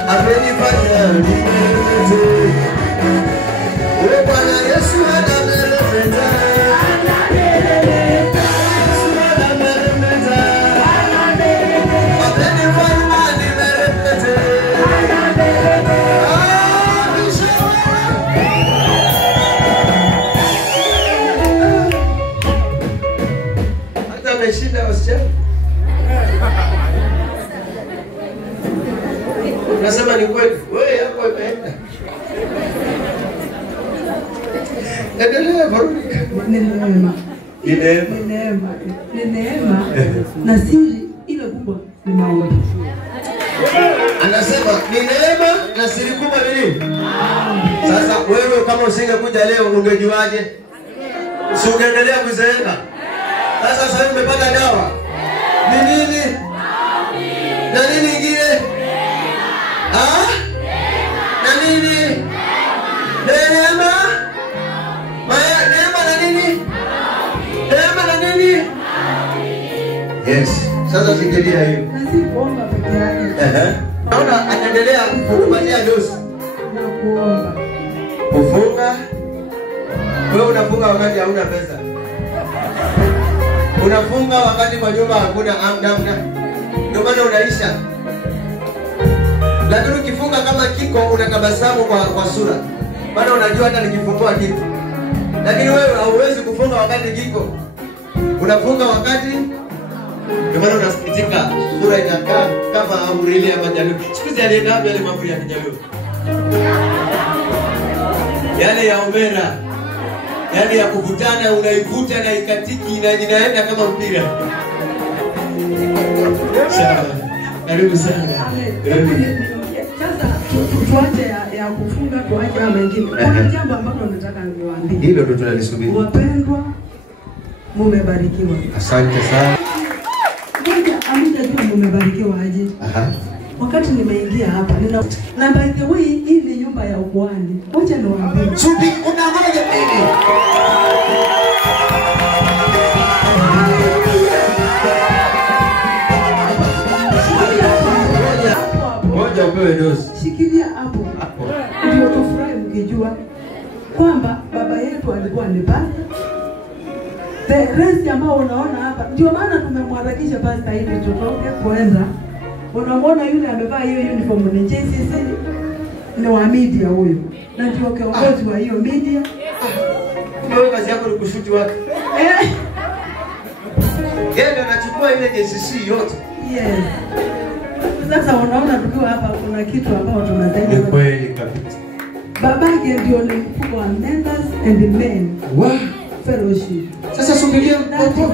Amenifanya nimerete. Wewe Bwana Yesu anamerete. Ameshinda wasichana. Nasema ni kweli. Wewe yako imeenda. Endelea Veronica. Ni neema. Ni neema. Na siri ile kubwa ni maombi. Anasema ni neema na siri kubwa ni nini? Sasa wewe kama usingekuja leo ungejuaje? Si ungeendelea kuzeeka? Sasa hivi umepata dawa. Ni nini? Na nini ingine? Na nini? Neema. Neema na nini? Neema na nini? Yes. Sasa shikilia hiyo. Na si kuomba peke yake. Naona anaendelea kukupatia dosi. Na kuomba. Kufunga. Wewe unafunga wakati hauna pesa. Unafunga wakati kwa nyumba hakuna amna. Ndio maana unaisha. Lakini ukifunga kama kiko unatabasamu kwa sura. Maana unajua hata nikifungua kitu. Lakini wewe hauwezi kufunga wakati kiko. Unafunga wakati ndio maana unasikitika. Sura inakaa kama amrili ya majalu. Siku hizi alienda hapo yale mambo ya kijalu. Yale ya omera. Yaani ya kuvutana unaivuta na ikatiki na inaenda kama mpira. Sawa. Karibu sana. Sasa tuache ya kufunga, tuache ya mengine. Kuna jambo ambalo nataka niwaambie. Hilo ndio tunalisubiri. Wapendwa, mumebarikiwa. Asante sana. Amjajua mumebarikiwa aje? Wakati nimeingia hapa na by the way hii ni nyumba ya ukuhani. Wacha niwaambie. Subi unangoja nini? Ngoja upewe dosi. Shikilia hapo. Ndio tufurahi mkijua kwamba baba yetu alikuwa ni pastor. The rest ambao unaona hapa ndio maana tumemharakisha pastor ili tutoke kwanza. Unamwona yule amevaa hiyo uniform ni JCC ni wa media huyo. Na ndio kiongozi wa hiyo media. Wewe kazi yako ni kushuti watu. Yeye anachukua ile JCC yote. Yes. Sasa unaona tukiwa hapa kuna kitu ambao tunadai. Ni kweli kabisa. Babake ndio ni mkubwa wa members and the men. Wow. Fellowship. Sasa subiria hapo.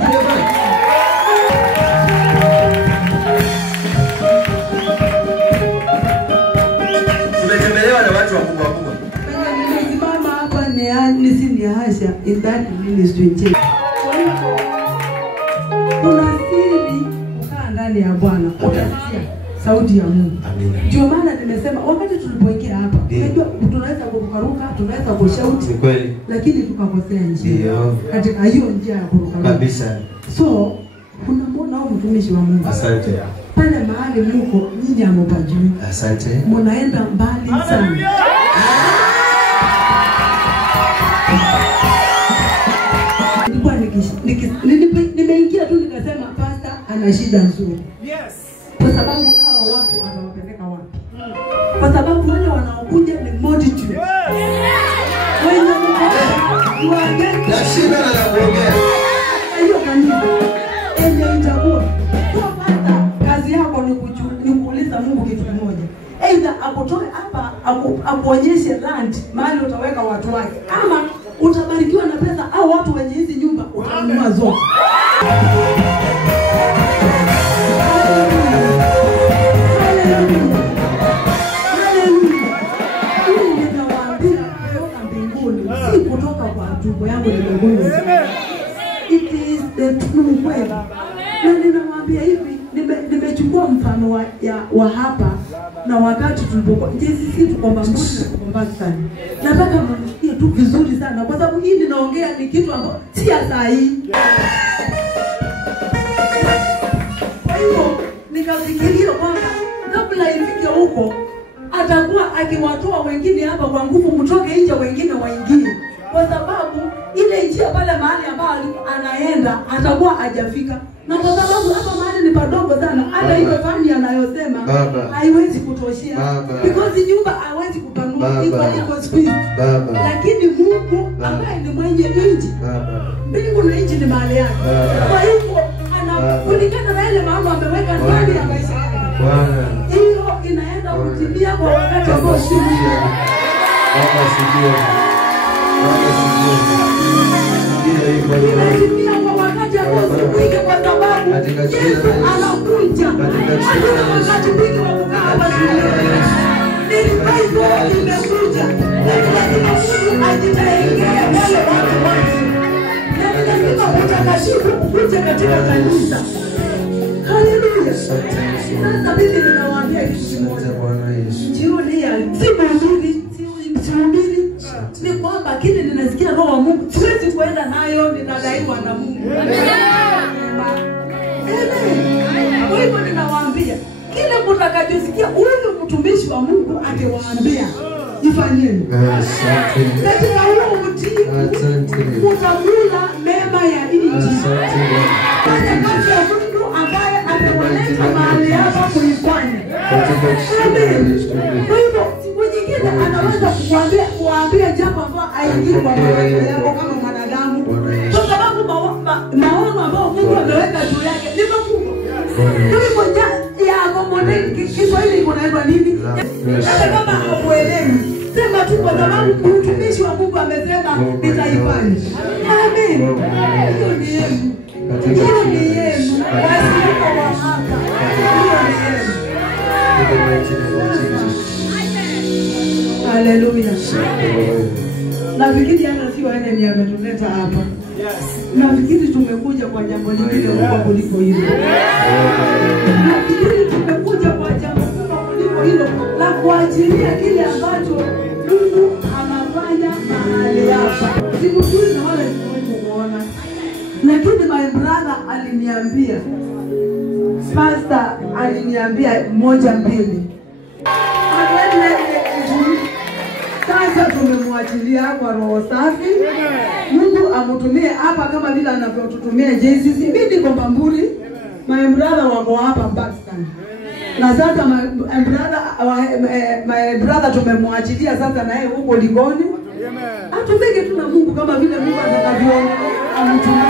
Tumetembelewa na watu wakubwa wakubwa. Nimesimama hapa ni sini Asha in that ministry change. Kuna siri kukaa ndani ya Bwana. Utasikia sauti ya Mungu. Amina. Ndio maana nimesema wakati tulipoingia hapa, unajua tunaweza kurukaruka, tunaweza kushauti. Ni kweli. Lakini tukakosea njia. Ndio. Katika hiyo njia ya kurukaruka. Kabisa. So, unamwona huyu mtumishi wa Mungu. Asante. Pale mahali mko nyinyi amopajui. Asante. Mnaenda mbali sana. Nimeingia tu nikasema pastor ana shida nzuri. Yes. Kwa sababu hao watu wanawapeleka wapi? Kwa sababu wale wanaokuja ni multitude. Wenye Na shida na kuongea. Hiyo kanisa enye itakuwa kwa pasta, kazi yako ni kuuliza Mungu kitu kimoja. Aidha akutoe hapa akuonyeshe land mahali utaweka watu wake, ama utabarikiwa na pesa au watu wenye hizi nyumba utanunua zote. Si kutoka kwa tumbo yangu nimegundua. It is the true way. Na ninamwambia hivi, nimechukua mfano wa hapa na wakati tulipokuwa sisi tukomba mmoja tukomba sana. Nataka mnisikie tu vizuri sana kwa sababu hii ninaongea ni kitu ambacho si sahihi. Kwa hiyo nikafikiria kwamba kabla ifike huko atakuwa akiwatoa wengine hapa kwa nguvu, mtoke nje wengine waingie, kwa sababu ile njia pale mahali ambapo anaenda atakuwa hajafika, na kwa sababu hapa mahali ni padogo sana, hata hiyo fani anayosema haiwezi kutoshia, because nyumba haiwezi kupanua iko speed. Lakini Mungu ambaye ni mwenye nchi, mbingu na nchi ni mahali yake. Kwa hivyo anakulingana na ile mambo ameweka ndani ya maisha yake. Hiyo inaenda kutimia kwa wakati ambao si mzuri. Inatimia kwa wakati ambao si mwingi, kwa sababu Yesu anakuja. Hakuna wakati mwingi wa kukaa hapa duniani. Nilipaiwa imekuja. Lazima Mungu ajitaengee wale watu wake. Na lazima utakatifu ukuje katika kanisa. Haleluya. Sasa mimi ninawaambia kitu kimoja. Jioni ya simuhubiri ni kwamba kile ninasikia roho wa Mungu siwezi kuenda nayo, ninadaiwa na Mungu. Kwa hivyo ninawaambia kile mtakachosikia huyu mtumishi wa Mungu akiwaambia ifanyeni. Katika huo utii utakula mema ya nchi. Fanya kazi ya Mungu ambaye amewaleta mahali hapa kuifanya. Kwa hivyo siku nyingine anaweza kuambia jambo ambalo haingii kwa mawazo yako kama mwanadamu, kwa sababu maono ambayo Mungu ameweka juu yake ni makubwa. Kwa hivyo ya komone Kiswahili inaitwa nini? Hata kama hakuelewi, sema tu kwa sababu mtumishi wa Mungu amesema nitaifanya. Amen. Hiyo ni yenu. Hiyo ni yenu. Wasiko wa hapa. Hiyo ni yenu. Haleluya. Nafikiri hata si wale ni ametuleta hapa. Nafikiri tumekuja kwa jambo lingine kubwa kuliko hilo. Nafikiri tumekuja kwa jambo kubwa kuliko hilo, la kuachilia kile ambacho Mungu anafanya mahali hapa. Sikujui na wale kuona. Lakini my brother aliniambia, pastor aliniambia moja mbili. Sasa tumemwachilia kwa roho safi. Mungu amutumie hapa kama vile anavyotutumia JCC. Mimi niko Mbamburi, my brother wako hapa Pakistan. Na sasa my brother tumemwachilia sasa na yeye huko Ligoni. Atumike tu na Mungu kama vile Mungu atakavyoona amutumie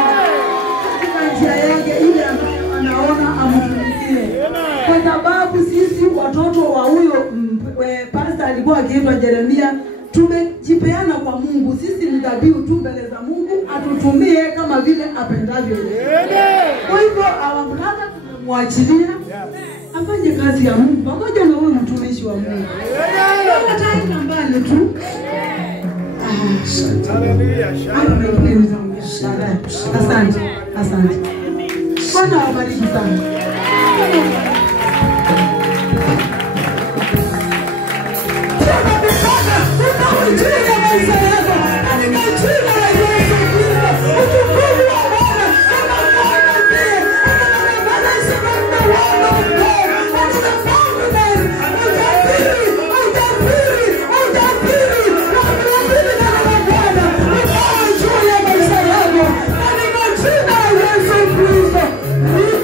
katika njia yake ile ambayo anaona amutumikie. Kwa sababu sisi watoto wa huyo pastor alikuwa akiitwa Jeremia, tumejipeana kwa Mungu. Sisi ni dhabihu tu mbele za Mungu, atutumie kama vile apendavyo yeye. Kwa hivyo awamlaka tumemwachilia afanye kazi ya Mungu pamoja na huyu mtumishi wa Mungu. Hata mbali tu. Asante. Asante. Bwana awabariki sana.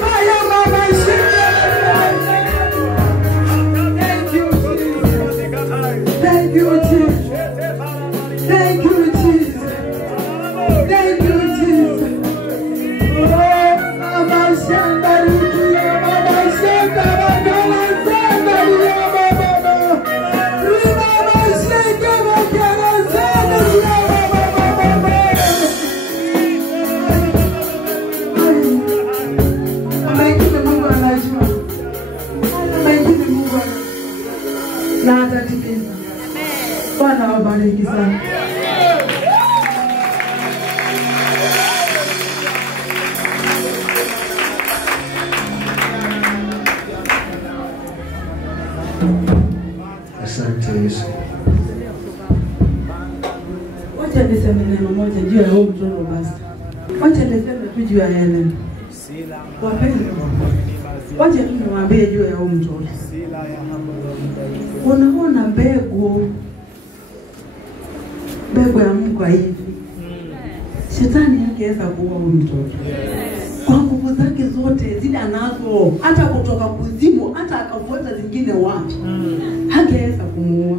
Fire, mama. Bwana awabariki sana. Asante Yesu. Wacha niseme neno moja juu ya huyu mtoto basi. Wacha niseme tu juu ya Helen. Wapendwa, wacha tu niwaambie juu ya huyu mtoto. Unaona mbegu ya Mungu hivi. Shetani angeweza kuua huyu mtoto. Kwa nguvu zake zote zile anazo, hata kutoka kuzimu, hata akafuata zingine wapi. Hangeweza kumuua.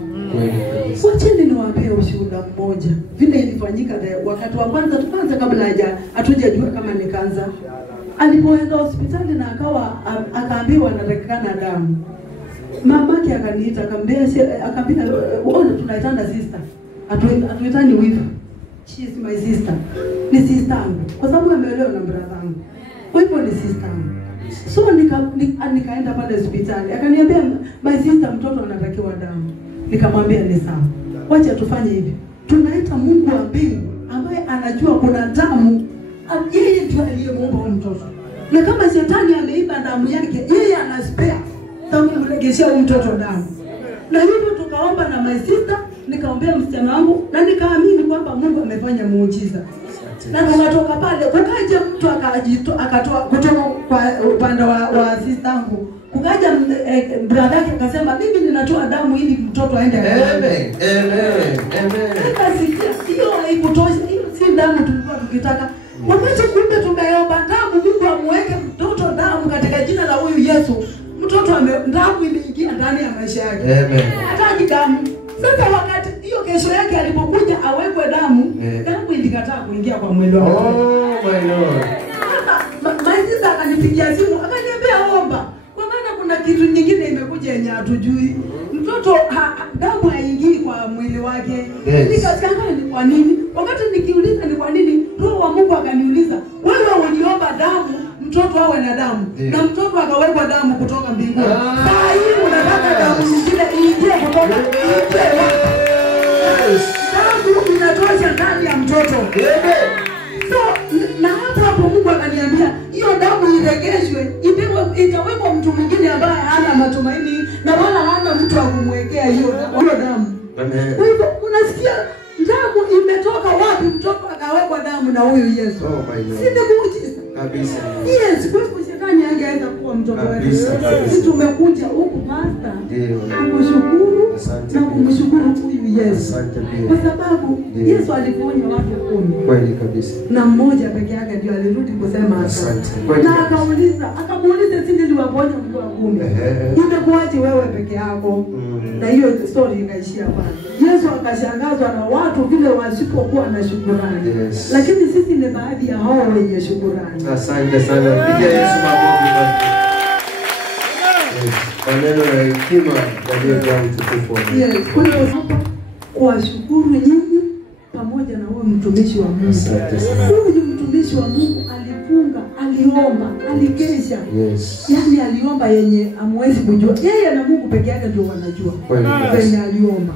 Wacheni niwaambie ushuhuda mmoja. Vile ilifanyika wakati wa kwanza kabla hatujajua kama ni kansa. Alipoenda hospitali na akaambiwa anatakikana damu. Mamake akaniita akambia ona tunaitana sister. Atuitani wife. She is my sister. Ni sister yangu. Kwa sababu ameolewa na brother yangu. Kwa hivyo ni sister yangu. So nikaenda pale hospitali. Akaniambia my sister mtoto anatakiwa damu. Nikamwambia ni sawa. Wacha tufanye hivi. Tunaita Mungu wa mbingu ambaye anajua kuna damu. Yeye ndiye aliyemuumba mtoto. Na kama shetani ameiba damu yake, yeye ana spare. Tamrejeshia mtoto damu. Na hivyo tukaomba na my sister, nikaombea msichana wangu na nikaamini kwamba Mungu amefanya muujiza. Na tunatoka pale, kukaja mtu akatoa kutoka kwa upande wa sister yangu. Kukaja brother yake akasema mimi ninatoa damu ili mtoto aende. Amen. Nikasikia hiyo haikutosha, hiyo si damu tulikuwa tukitaka. Wakati kumbe tumeomba damu, Mungu amweke mtoto damu katika jina la huyu Yesu. Mtoto damu imeingia ndani ya maisha yake. Amen. Hataki damu. Sasa wakati hiyo kesho yake alipokuja awekwe damu, damu ilikataa kuingia kwa mwili wake. Oh my Lord. Maisha akanipigia simu, akaniambia omba. Kwa maana kuna kitu nyingine imekuja yenye hatujui. Mtoto damu haingii kwa mwili wake. Nikashangaa ni kwa nini? Wakati nikiuliza ni kwa nini, Roho wa Mungu akaniuliza, wewe uliomba damu mtoto awe na damu na mtoto akawekwa damu kutoka mbinguni. Saa hii unataka damu nyingine iingie kutoka nje. Damu inatosha ndani ya mtoto. So na hapo Mungu akaniambia hiyo damu iregeshwe, itawekwa mtu mwingine ambaye hana matumaini na wala hana mtu wa kumwekea hiyo damu. Kwa hivyo unasikia damu imetoka wapi? Mtoto akawekwa damu na huyu Yesu. Si ni muujiza kabisa? Yes, kwa hivyo shetani angeweza kuwa mtoto wetu. Sisi tumekuja huku pastor kumshukuru na kumshukuru huyu Yesu. Kwa sababu Yesu aliponya watu 10. Kweli kabisa. Na mmoja peke yake ndio alirudi kusema asante. Na akamuuliza si niliwaponya mtu wa 10. Imekuaje wewe peke yako? Na hiyo story ikaishia pale. Yesu akashangazwa na watu vile wasipokuwa na shukrani. Lakini sisi ni baadhi ya hao wenye shukrani. Asante sana. Pigia Yesu makofi. Kwa neno la hekima yaliyojaa utukufu wa Mungu. Yes, kwa hiyo hapa kuwashukuru nyinyi pamoja na huyu mtumishi wa Mungu. Asante sana. Huyu mtumishi wa Mungu alifunga, aliomba, alikesha. Yaani aliomba yenye amwezi kujua. Yeye na Mungu peke yake ndio wanajua. Kweli aliomba.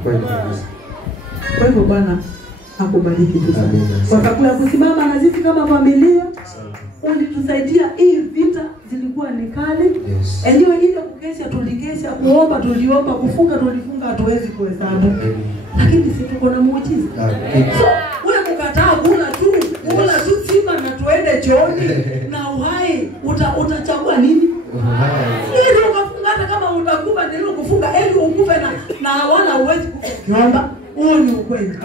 Kwa hivyo Bwana akubariki tu sana. Wakati wa kusimama na sisi kama familia, ulitusaidia. Hii vita zilikuwa ni kali. Enyewe ile kukesha tulikesha, kuomba tuliomba, kufunga tulifunga, hatuwezi kuhesabu. Lakini sisi tuko na muujiza. So, wewe kukataa kula tu sima na tuende chooni na uhai, utachagua nini? Ili ukafunga hata kama utakufa ndio kufunga, ili ukufe na wala uwezi kuomba. Huo ni ukweli.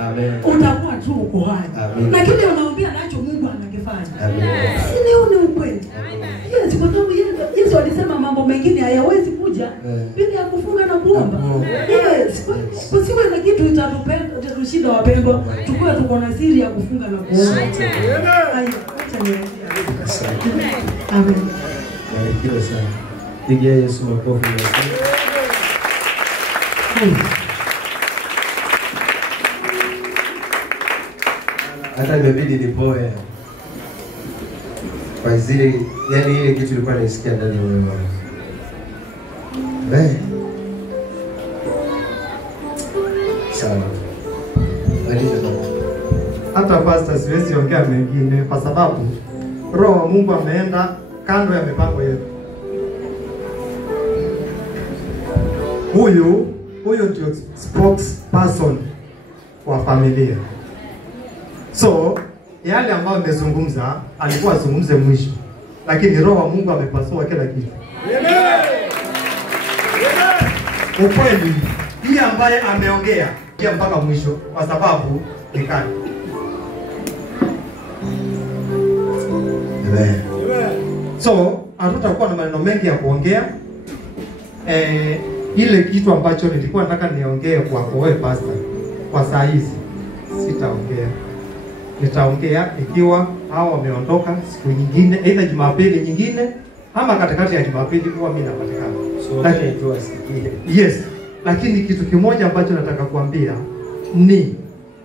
Utakuwa tu uko hai. Na kile unaombea nacho Mungu anakifanya. Si huo ni ukweli. Yes, kwa sababu Yesu alisema mambo mengine hayawezi kuja bila ya kufunga na kuomba. Yes, kusiwe na kitu itatushinda wapendwa. Tukue tuko na siri ya kufunga na kuomba. Amen. Barikiwe sana. Pigia Yesu makofi. Hata imebidi nipoe kwa zile, yani ile kitu ilikuwa naisikia ndani ya moyo wangu. Sawa. siwezi ongea mengine kwa sababu Roho wa Mungu ameenda kando ya mipango yetu. Huyu ndio spokesperson wa familia. So yale ambayo amezungumza alikuwa azungumze mwisho, lakini Roho wa Mungu amepasua kila kitu. Ukweli hii ambaye ameongea pia mpaka mwisho kwa sababu ni kali. So hatutakuwa na maneno mengi ya kuongea. Ile kitu ambacho nilikuwa nataka niongee kwa wewe pastor, kwa saa hizi sitaongea. Nitaongea ikiwa hao wameondoka siku nyingine, aidha Jumapili nyingine ama katikati ya Jumapili kwa mimi napatikana. So lakini tu asikie. Yes. Lakini kitu kimoja ambacho nataka kuambia ni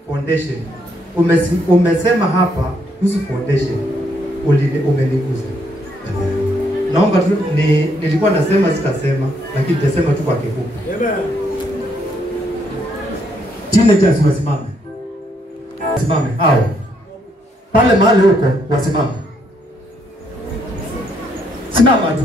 foundation. Umesema hapa kuhusu foundation. Umeniguza. Naomba tu nilikuwa nasema sitasema, lakini nitasema tu kwa kifupi. Amen. Teenagers wasimame. Simame hao. Pale mahali huko wasimame. Simama tu.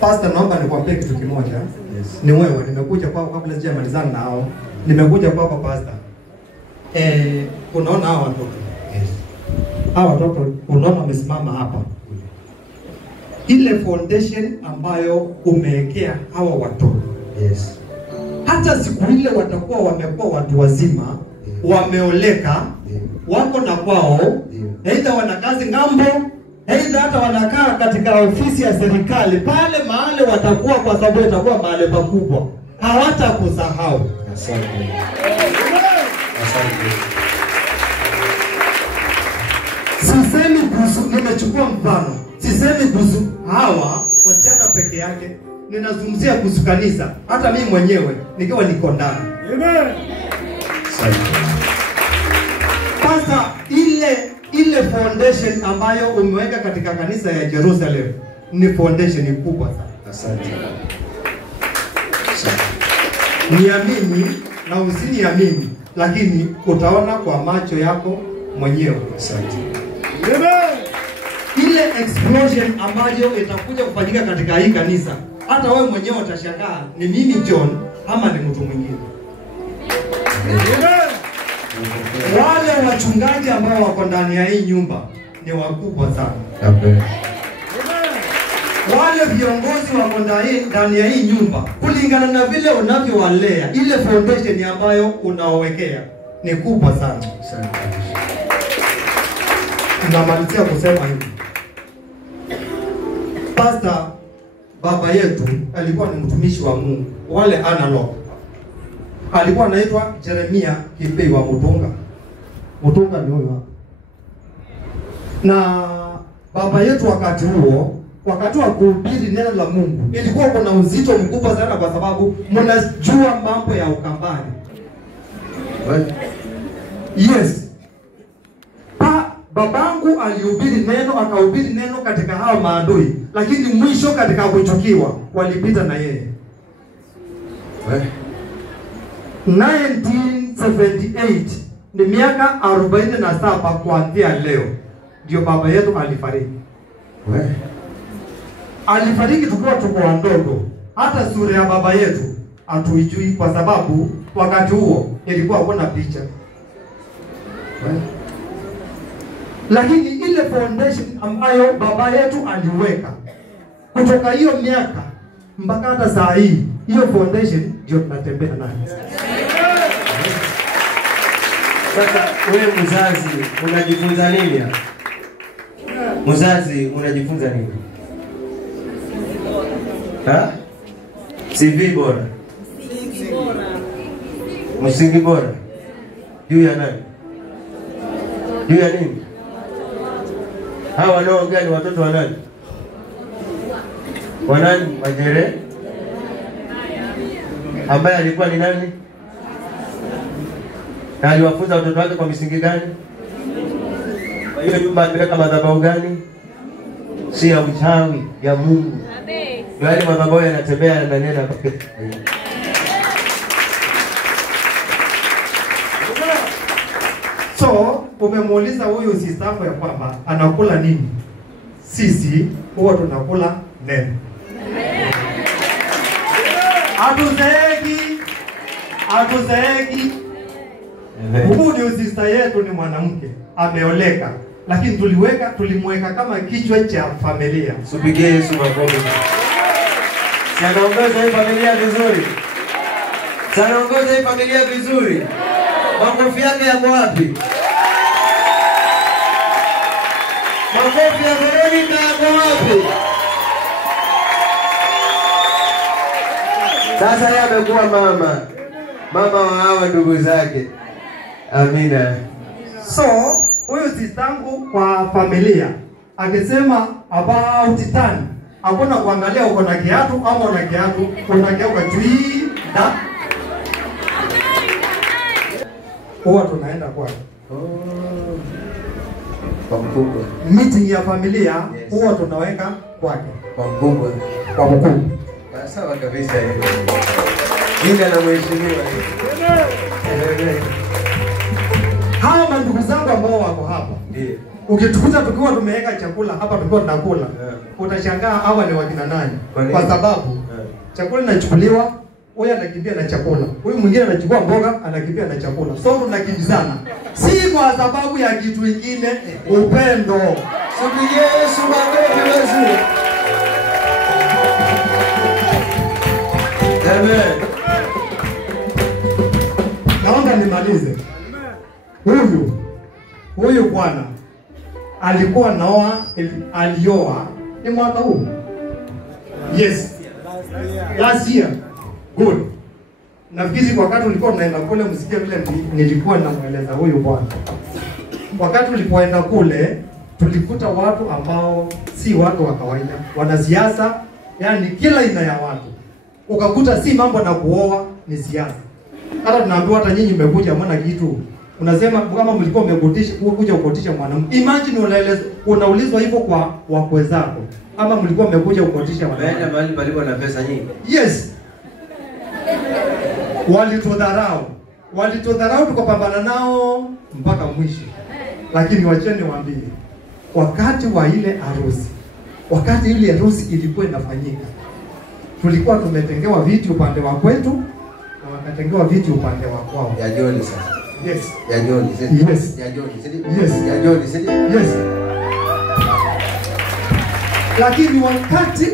Pastor, naomba nikwambie kitu kimoja. Yes. Ni wewe, nimekuja kwako kabla sijamalizana nao. Nimekuja kwako pastor. Unaona hao watoto? Yes. Hao watoto unaona wamesimama hapa. Ile foundation ambayo umewekea hawa watoto. Yes. Hata siku ile watakuwa wamekuwa watu wazima, wameoleka, wako na kwao, aidha wana kazi ngambo, aidha hata wanakaa katika ofisi ya serikali, pale mahali watakuwa, kwa sababu itakuwa mahali pakubwa, hawatakusahau. Asante. Asante. Sisemi kuhusu, nimechukua mfano. Sisemi kuhusu hawa wasichana peke yake. Ninazungumzia kuhusu kanisa. Hata mimi mwenyewe nikiwa niko ndani. Amen. Pastor, ile foundation ambayo umeweka katika kanisa ya Jerusalem ni foundation kubwa sana. Asante. Niamini na usiniamini, lakini utaona kwa macho yako mwenyewe. Asante. Ile explosion ambayo itakuja kufanyika katika hii kanisa, hata wewe mwenyewe utashangaa ni mimi John ama ni mtu mwingine. Wale wachungaji ambao wako ndani ya hii nyumba ni wakubwa sana. Amen. Wale viongozi wako ndani ya hii nyumba, kulingana na vile unavyowalea, ile foundation ambayo unaowekea ni kubwa sana. Asante. Tunamalizia kusema hivi. Pastor, baba yetu alikuwa ni mtumishi wa Mungu, wale analog. Alikuwa anaitwa Jeremia Kipei wa Mutunga. Mutunga ni huyo hapa. Na baba yetu wakati wa kuhubiri neno la Mungu, ilikuwa kuna uzito mkubwa sana kwa sababu mnajua mambo ya Ukambani. Yes. Babangu alihubiri neno, akahubiri neno katika hao maadui, lakini mwisho katika kuchukiwa walipita na yeye. 1978 ni miaka 47 kuanzia leo ndio baba yetu alifariki. Alifariki tukiwa tuko wadogo. Hata sura ya baba yetu hatuijui kwa sababu wakati huo ilikuwa hakuna picha. Lakini ile foundation ambayo baba yetu aliweka kutoka hiyo miaka mpaka hata saa hii, hiyo foundation ndio tunatembea nayo. Sasa wewe mzazi unajifunza nini hapa? Mzazi unajifunza nini? Ha? CV bora. Msingi bora. Juu ya nani? Juu ya nini? Hawa wanaoongea ni watoto wa nani? Wa nani? Majere? Ambaye alikuwa ni nani? Na aliwafunza watoto wake kwa misingi gani? Kwa hiyo nyumba ameweka madhabahu gani? Si ya uchawi, ya Mungu. Amen. Yale madhabahu yanatembea na neno kwa So umemuuliza huyu sister yako ya kwamba anakula nini? Sisi huwa tunakula neno. Hatuzeeki. Huyu ni sister yetu, ni mwanamke ameoleka, lakini tulimweka kama kichwa cha familia. Supigie Yesu makofi. Anaongoza hii familia vizuri. Anaongoza hii familia vizuri. Makofi yake yako wapi? Makofi ya Veronica yako wapi? Sasa yeye amekuwa mama wa hawa ndugu zake. Amina. So huyu sistangu kwa familia akisema about time, hakuna kuangalia uko na kiatu ama una kiatu, unageuka chui da. Huwa tunaenda kwake. Kwa mkubwa. Meeting ya familia huwa tunaweka kwake. Kwa mkubwa. Kwa mkubwa. Sawa kabisa hiyo. Jinga na mheshimiwa. Hawa ndugu zangu ambao wako hapa. Ndiyo. Ukitukuta tukiwa tumeweka chakula hapa tukiwa tunakula, utashangaa hawa ni wakina nani? Kwa sababu chakula inachukuliwa, huyu anakimbia na chakula, huyu mwingine anachukua mboga anakimbia na chakula. So tunakimbizana. Si kwa sababu ya kitu kingine, upendo. Supigie Yesu makofi mazuri. Amen. Naomba nimalize. Huyu bwana alikuwa alioa ni mwaka huu. Yes. Last year. Good. Nafikiri wakati ulikuwa unaenda kule, msikie vile nilikuwa namueleza huyu bwana. Wakati ulipoenda kule, tulikuta watu ambao si watu wa kawaida, wanasiasa, yani kila aina ya watu. Ukakuta si mambo na kuoa, ni siasa. Hata tunaambiwa hata nyinyi mmekuja maana kitu. Unasema kama mlikuwa kuja kukotisha mwanamke. Imagine unaulizwa hivyo kwa wakwe zako. Ama mlikuwa mmekuja kukotisha mwanamke. Waenda mahali palipo na pesa nyingi. Yes. Walitudharau tukapambana nao mpaka mwisho. Lakini wacheni waambie, wakati wa ile harusi, wakati ile harusi ilikuwa inafanyika, tulikuwa tumetengewa viti upande wa kwetu na wakatengewa viti upande wa kwao. Ya Joni sasa. Yes. Ya Joni. Yes. Ya Joni. Yes. Ya Joni. Yes. Lakini wakati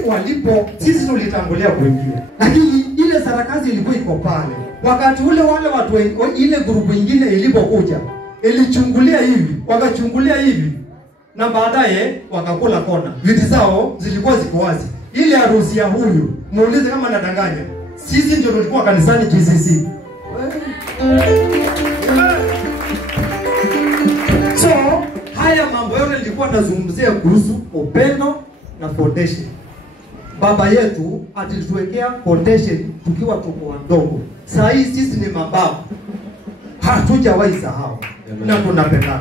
sisi tulitangulia kuingia, lakini ile sarakazi ilikuwa iko pale. Wakati ule wale watu ile grupu nyingine ilipokuja, ilichungulia hivi, wakachungulia hivi, na baadaye wakakula kona. Viti zao zilikuwa ziko wazi. Ile harusi ya huyu, muulize kama nadanganya. Sisi ndio tulikuwa kanisani GCC. So, haya mambo yote nilikuwa nazungumzia kuhusu upendo na foundation. Baba yetu alituwekea foundation tukiwa tuko wadogo. Sasa hii sisi ni mababu. Hatujawahi sahau. Na tunapendana.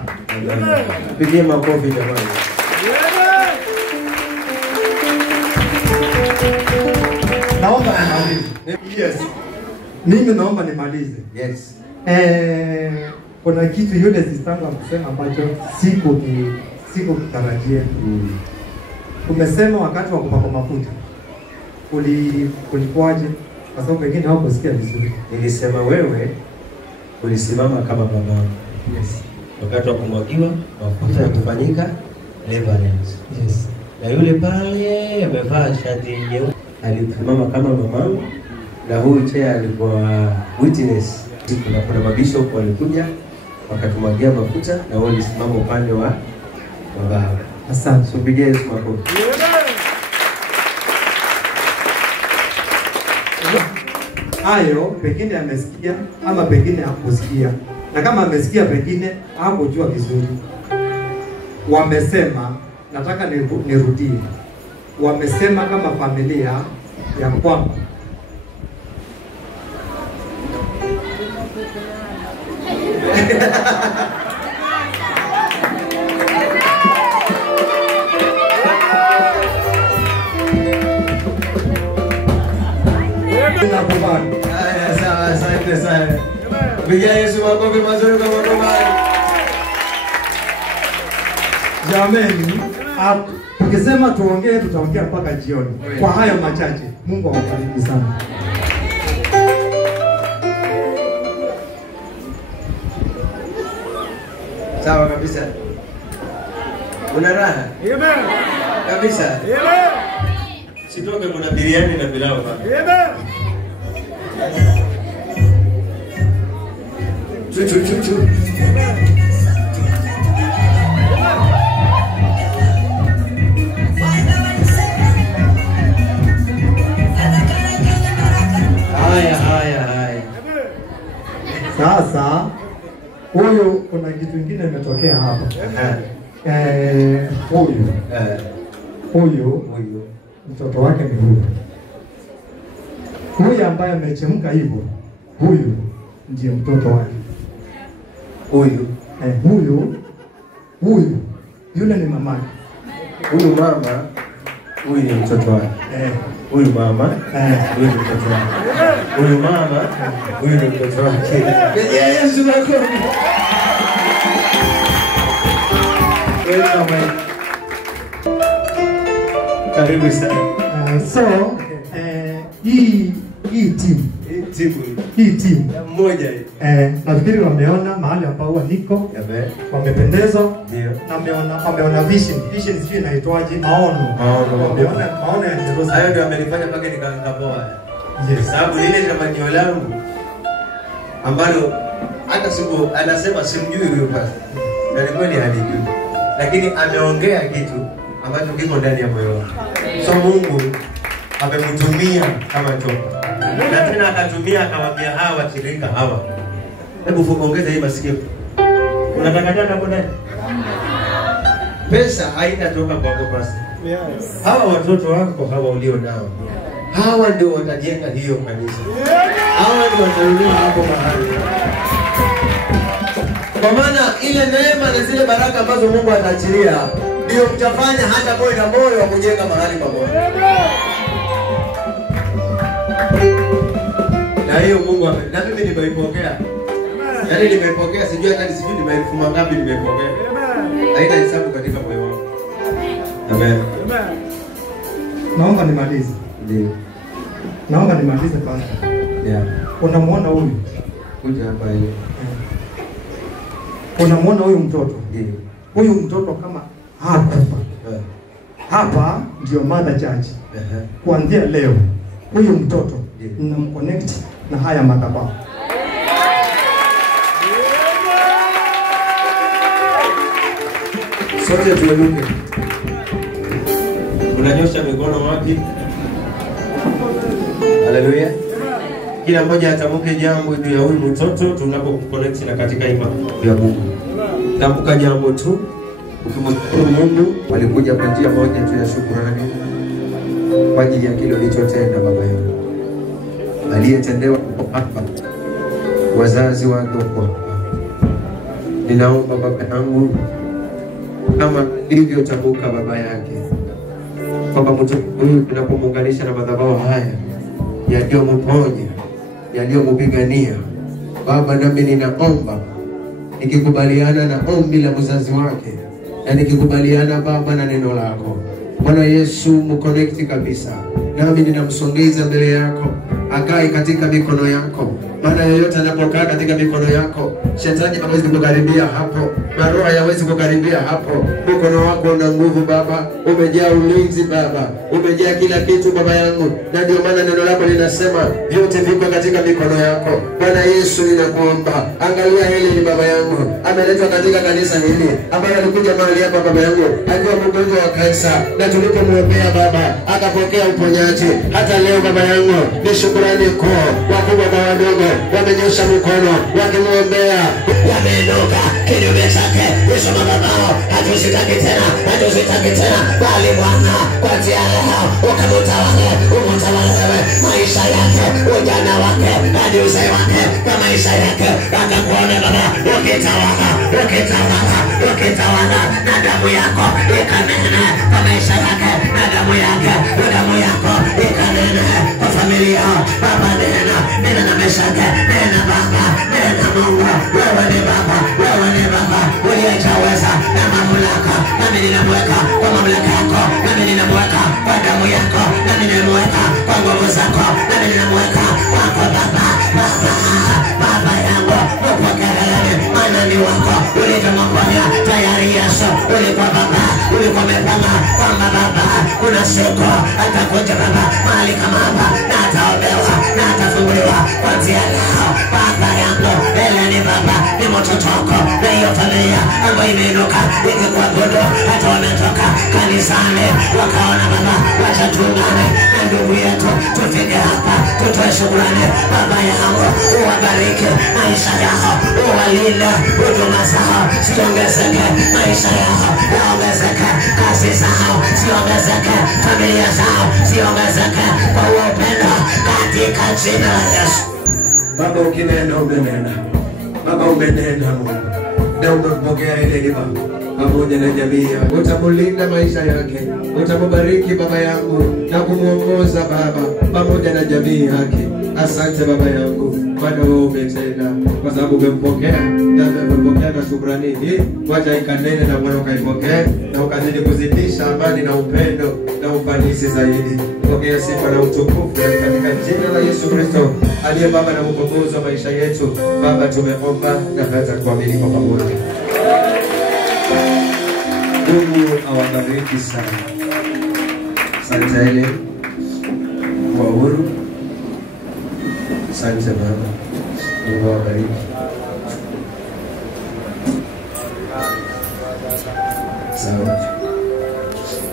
Pigie makofi jamani. Naomba nimalize. Yes. Mimi naomba nimalize. Yes. Kuna kitu yule sistangu amesema ambacho sikutarajia. Umesema wakati wa kupaka mafuta. Kulikuwaje? Kwa sababu wengine hawakusikia vizuri. Nilisema wewe ulisimama kama babangu. Yes. Wakati wa kumwagiwa mafuta ya kufanyika reverence. Yes. Na yule pale amevaa shati nyeupe alisimama kama mamangu, na huyu chair alikuwa witness. Kuna mabishop walikuja wakatumwagia mafuta na wao walisimama upande wa baba. Asante. Supigie Yesu makofi. Hayo pengine amesikia ama pengine hakusikia. Na kama amesikia pengine hakujua vizuri. Wamesema, nataka nirudie. Wamesema kama familia ya kwamba Haya, sawa, asante sana. Pigia Yesu makofi mazuri kwa makofi. Jameni, tukisema tuongee tutaongea mpaka jioni. Kwa hayo machache, Mungu awabariki sana. Sawa kabisa. Una raha? Amen. Kabisa. Amen. Sitoke kuna biriani na pilau hapa. Amen. Chu. Haya. Sasa huyu kuna kitu kingine imetokea hapa. Huyu mtoto wake ni huyu ambaye amechemka hivyo, huyu ndiye mtoto wake. Huyu yule ni mamake. Huyu mama, huyu ni mtoto wake. Huyu mama, huyu ni mtoto wake. Huyu mama, huyu ni mtoto wake. Yesu wako. Karibu sana. So, hii timu mmoja nafikiri wameona mahali ambapo niko, wamependezwa na wameona vision sijui inaitwaje, maono ya Jerusalem. Hayo ndio amenifanya mpaka nikapoa. Yes. Sababu ile tamanio langu ambalo hata siku anasema simjui huyo pastor. Na ni kweli hanijui. Lakini ameongea kitu ambacho kiko ndani ya moyo wangu. So Mungu amemtumia kama chombo. Na tena akatumia akamwambia hawa washirika hawa. Hebu ongeza hii masikio. Unataka nini hapo ndani? Pesa haitatoka kwako pastor. Yes. Hawa watoto wako hawa ulio nao. Hawa ndio watajenga hiyo kanisa. Hawa ndio watarudi hapo mahali. Kwa maana ile neema na zile baraka ambazo Mungu ataachilia ndio mtafanya hata moyo na moyo wa kujenga mahali pamoja. Na hiyo Mungu na mimi nimeipokea. Yaani nimeipokea sijui hata sijui ni maelfu mangapi nimeipokea. Haina hesabu katika moyo wangu. Amen. Naomba nimalize. Ndio. Naomba nimalize pastor. Yeah. Unamuona huyu? Kuja hapa hiyo. Unamuona huyu mtoto? Ndio. Huyu mtoto kama hapa ndio Mother Church. Kuanzia leo huyu mtoto ninamconnect na haya madhabahu. Sote tueluke. Unanyosha mikono wapi? Haleluya. Kila mmoja atamke jambo juu ya huyu mtoto tunapokuconnect na katika imani ya Mungu. Tamka jambo tu ukimshukuru Mungu. Walikuja kwa njia moja tu ya shukrani kwa ajili ya kile ulichotenda baba yangu. Aliyetendewa hapa wazazi wako kwa. Ninaomba baba yangu kama ilivyotamka baba yake kwamba mtu huyu tunapomuunganisha na madhabahu haya yaliyomponya, yaliyomupigania baba, nami ninaomba nikikubaliana na ombi la mzazi wake na nikikubaliana baba na neno lako Bwana Yesu, mconnect kabisa nami ninamsongeza mbele yako akae katika mikono yako. Maana yoyote anapokaa katika mikono yako, shetani hawezi kukaribia hapo, maroho hayawezi kukaribia hapo. Mkono wako una nguvu baba, umejaa ulinzi baba, umejaa kila kitu baba yangu, na ndio maana neno lako linasema vyote viko katika mikono yako. Bwana Yesu, ninakuomba angalia hili ni baba yangu ameletwa katika kanisa hili ambaye alikuja mahali hapa baba yangu akiwa mgonjwa wa kansa, na tulipomwombea baba akapokea uponyaji. Hata leo baba yangu ni shukrani kuu, wakubwa kwa wadogo wamenyosha mikono wakimwombea, wameinuka kinyume chake. Yesu madhabahu hatuzitaki tena, bali Bwana kwa njia leo ukamutawale, umutawale maisha yake, ujana wake hadi uzee wake, kwa maisha yake akakuona baba ukitawala na damu yako ikanene kwa maisha yake, na damu yako ikanene kwa familia baba. Nena na maisha yake, nena baba, nena Mungu, wewe ni baba uliyejaweza na mamlaka. Nami atakuja baba mahali kama hapa, na ataombewa na atafunguliwa kuanzia leo. Baba yangu Eleni baba ni mtoto wako, na hiyo familia ambayo imeinuka ikikuabudu hata wametoka kanisani wakaona baba wacha tuungane na ndugu yetu tufike hapa tutoe shukrani. Baba yangu uwabariki maisha yao, uwalinde huduma zao ziongezeke, maisha yao yaongezeke, kazi zao ziongezeke, familia zao ziongezeke kwa upendo katika jina la Yesu. Baba ukinena umenena, Baba umenena Mungu, na umempokea ile Baba pamoja na jamii yako, utamulinda maisha yake, utamubariki Baba yangu na kumuongoza Baba pamoja na jamii yake. Asante Baba yangu, maana wewe umetenda, kwa sababu umempokea na umempokea na shukrani hii. Wacha ikanene na moyo ukaipokea na ukazidi kuzidisha amani na upendo na ufanisi zaidi. Pokea sifa na utukufu katika jina la Yesu Kristo aliye Baba na mkombozi wa maisha yetu. Baba tumeomba na hata kuamini kwa pamoja. Mungu awabariki sana. Asante kwa uhuru. Asante Baba. Mungu awabariki. Sawa.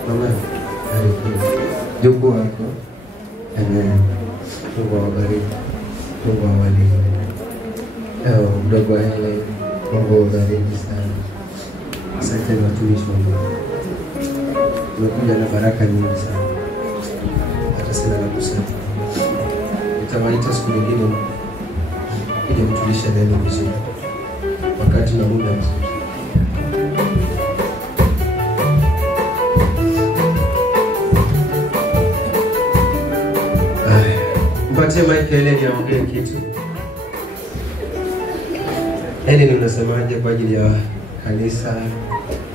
Mama, juku wako. Amen. Mungu awabariki. Mungu awalinde. Mdogo Helen, Mungu awabariki sana. Asante watumishi wa Mungu. Tumekuja na baraka nyingi sana. Hata sina la kusema. Nitawaita siku nyingine ili mtulishe neno vizuri. Wakati na muda mzuri. Mpatie Mike Helen aongee kitu. Helen, unasemaje kwa ajili ya kanisa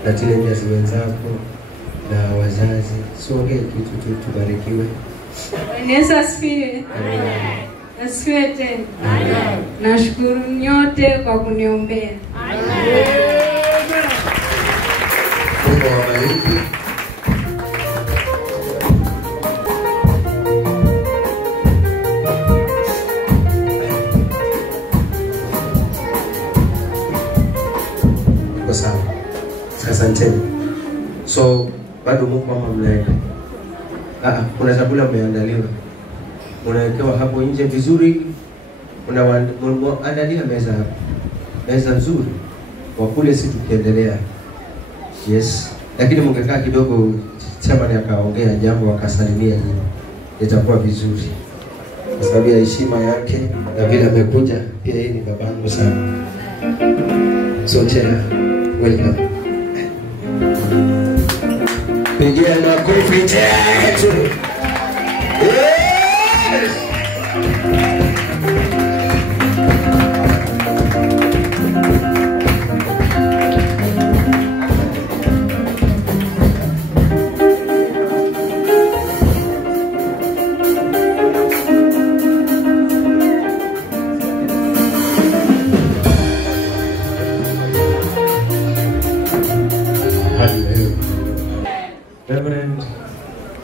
na teenagers wenzako na wazazi? Siongee kitu tu, tubarikiwe. Yesu asifiwe. Asifiwe tena. Nashukuru nyote kwa kuniombea. Mungu awabariki. Sawa. Asanteni. So bado Mungu ama mnaenda? Kuna chakula umeandaliwa. Unawekewa hapo nje vizuri. Unaandalia meza hapo. Meza nzuri. Wakule si tukiendelea. Yes. Lakini mungekaa kidogo chama ni akaongea jambo akasalimia nyinyi. Itakuwa vizuri. Kwa sababu ya heshima yake na vile amekuja, pia yeye ni babangu sana. So Chera, welcome. Pigia makofi chetu. Yes! Reverend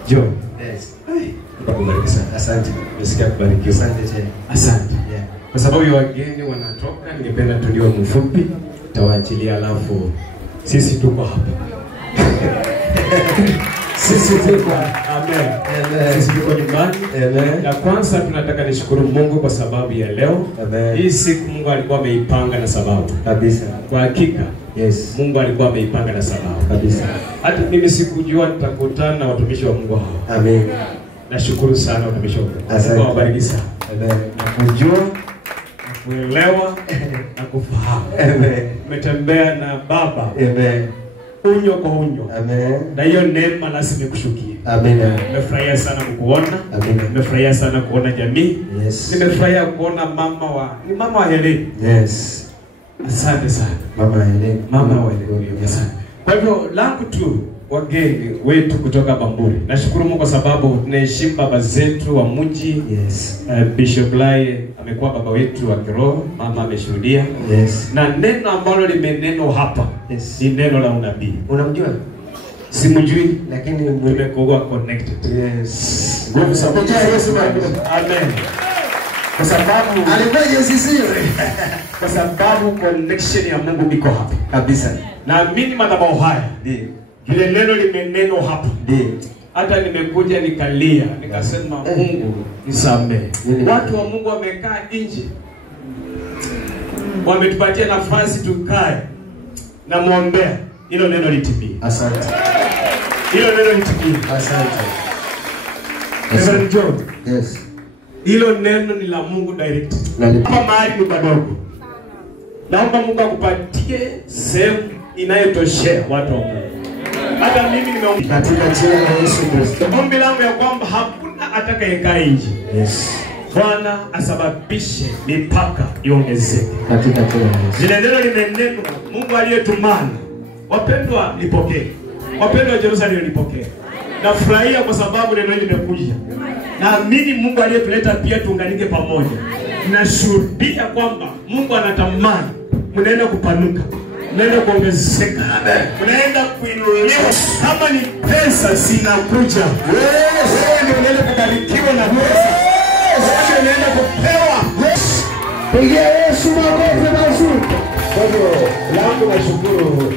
John. Yes. Kubariki sana. Asante. Nisikia kubariki. Asante tena. Asante. Yeah. Kwa sababu ya wageni wanatoka, ningependa tulio mfupi tawaachilia, alafu sisi tuko hapa. Sisi tuko. Amen. Amen. Sisi tuko nyumbani. Amen. Na kwanza tunataka nishukuru Mungu kwa sababu ya leo. Amen. Hii siku Mungu alikuwa ameipanga na sababu. Kabisa. Kwa hakika. Yes. Mungu alikuwa ameipanga na sababu. Kabisa. Hata mimi sikujua nitakutana na watumishi wa Mungu hao. Amen. Nashukuru sana watumishi wa Mungu. Asante. Mungu awabariki sana. Amen. Na kujua, na kuelewa, na kufahamu. Amen. Umetembea na Baba. Amen. Unyo kwa unyo. Amen. Na hiyo neema lazima ikushukie. Amen. Nimefurahia sana kukuona. Amen. Nimefurahia sana kuona jamii. Yes. Nimefurahia kuona mama wa Helen. Yes. Asante sana. Mama Helen. Mama wa Helen. Asante. Kwa hivyo langu tu wageni wetu kutoka Bamburi. Nashukuru Mungu kwa sababu tunaheshimu baba zetu wa mji. Yes. Bishop Lai amekuwa baba wetu wa kiroho, mama ameshuhudia. Yes. Na neno ambalo limeneno hapa, yes, ni neno la unabii. Unamjua? Simjui, lakini tumekuwa connected. Yes. Nguvu za Mungu. Amen. Kwa sababu alikuwa sisiwe. Kwa sababu connection ya Mungu iko hapa kabisa. Naamini madhabahu haya. Ndio. Ile neno limeneno hapa. Ndio. Hata nimekuja nikalia, nikasema Mungu nisamehe. Watu wa Mungu wamekaa nje. Wametupatia nafasi tukae na muombea. Hilo neno litimie. Asante. Hilo neno litimie. Asante. Reverend John. Yes. Hilo neno ni la Mungu direct. Kama mahali ni padogo. Naomba Mungu akupatie sehemu inayotoshea watu wa Mungu. Hata mimi nimeomba katika jina la Yesu Kristo. Ombi langu ya kwamba hakuna atakayekaa nje. Yes. Bwana asababishe mipaka iongezeke katika jina la Yesu. Zile neno limenenwa, Mungu aliyetumana. Wapendwa nipokee. Wapendwa Jerusalem nipokee. Nafurahia kwa sababu neno hili limekuja. Naamini Mungu aliyetuleta pia tuunganike pamoja. Nashuhudia kwamba Mungu anatamani mnaenda kupanuka. Mnaenda kuongezeka. Mnaenda kuinuliwa. Kama ni pesa zinakuja. Wewe ndio unaenda kubarikiwa na pesa. Wewe unaenda kupewa. Pigia Yesu makofi mazuri. Kwa hiyo langu nashukuru.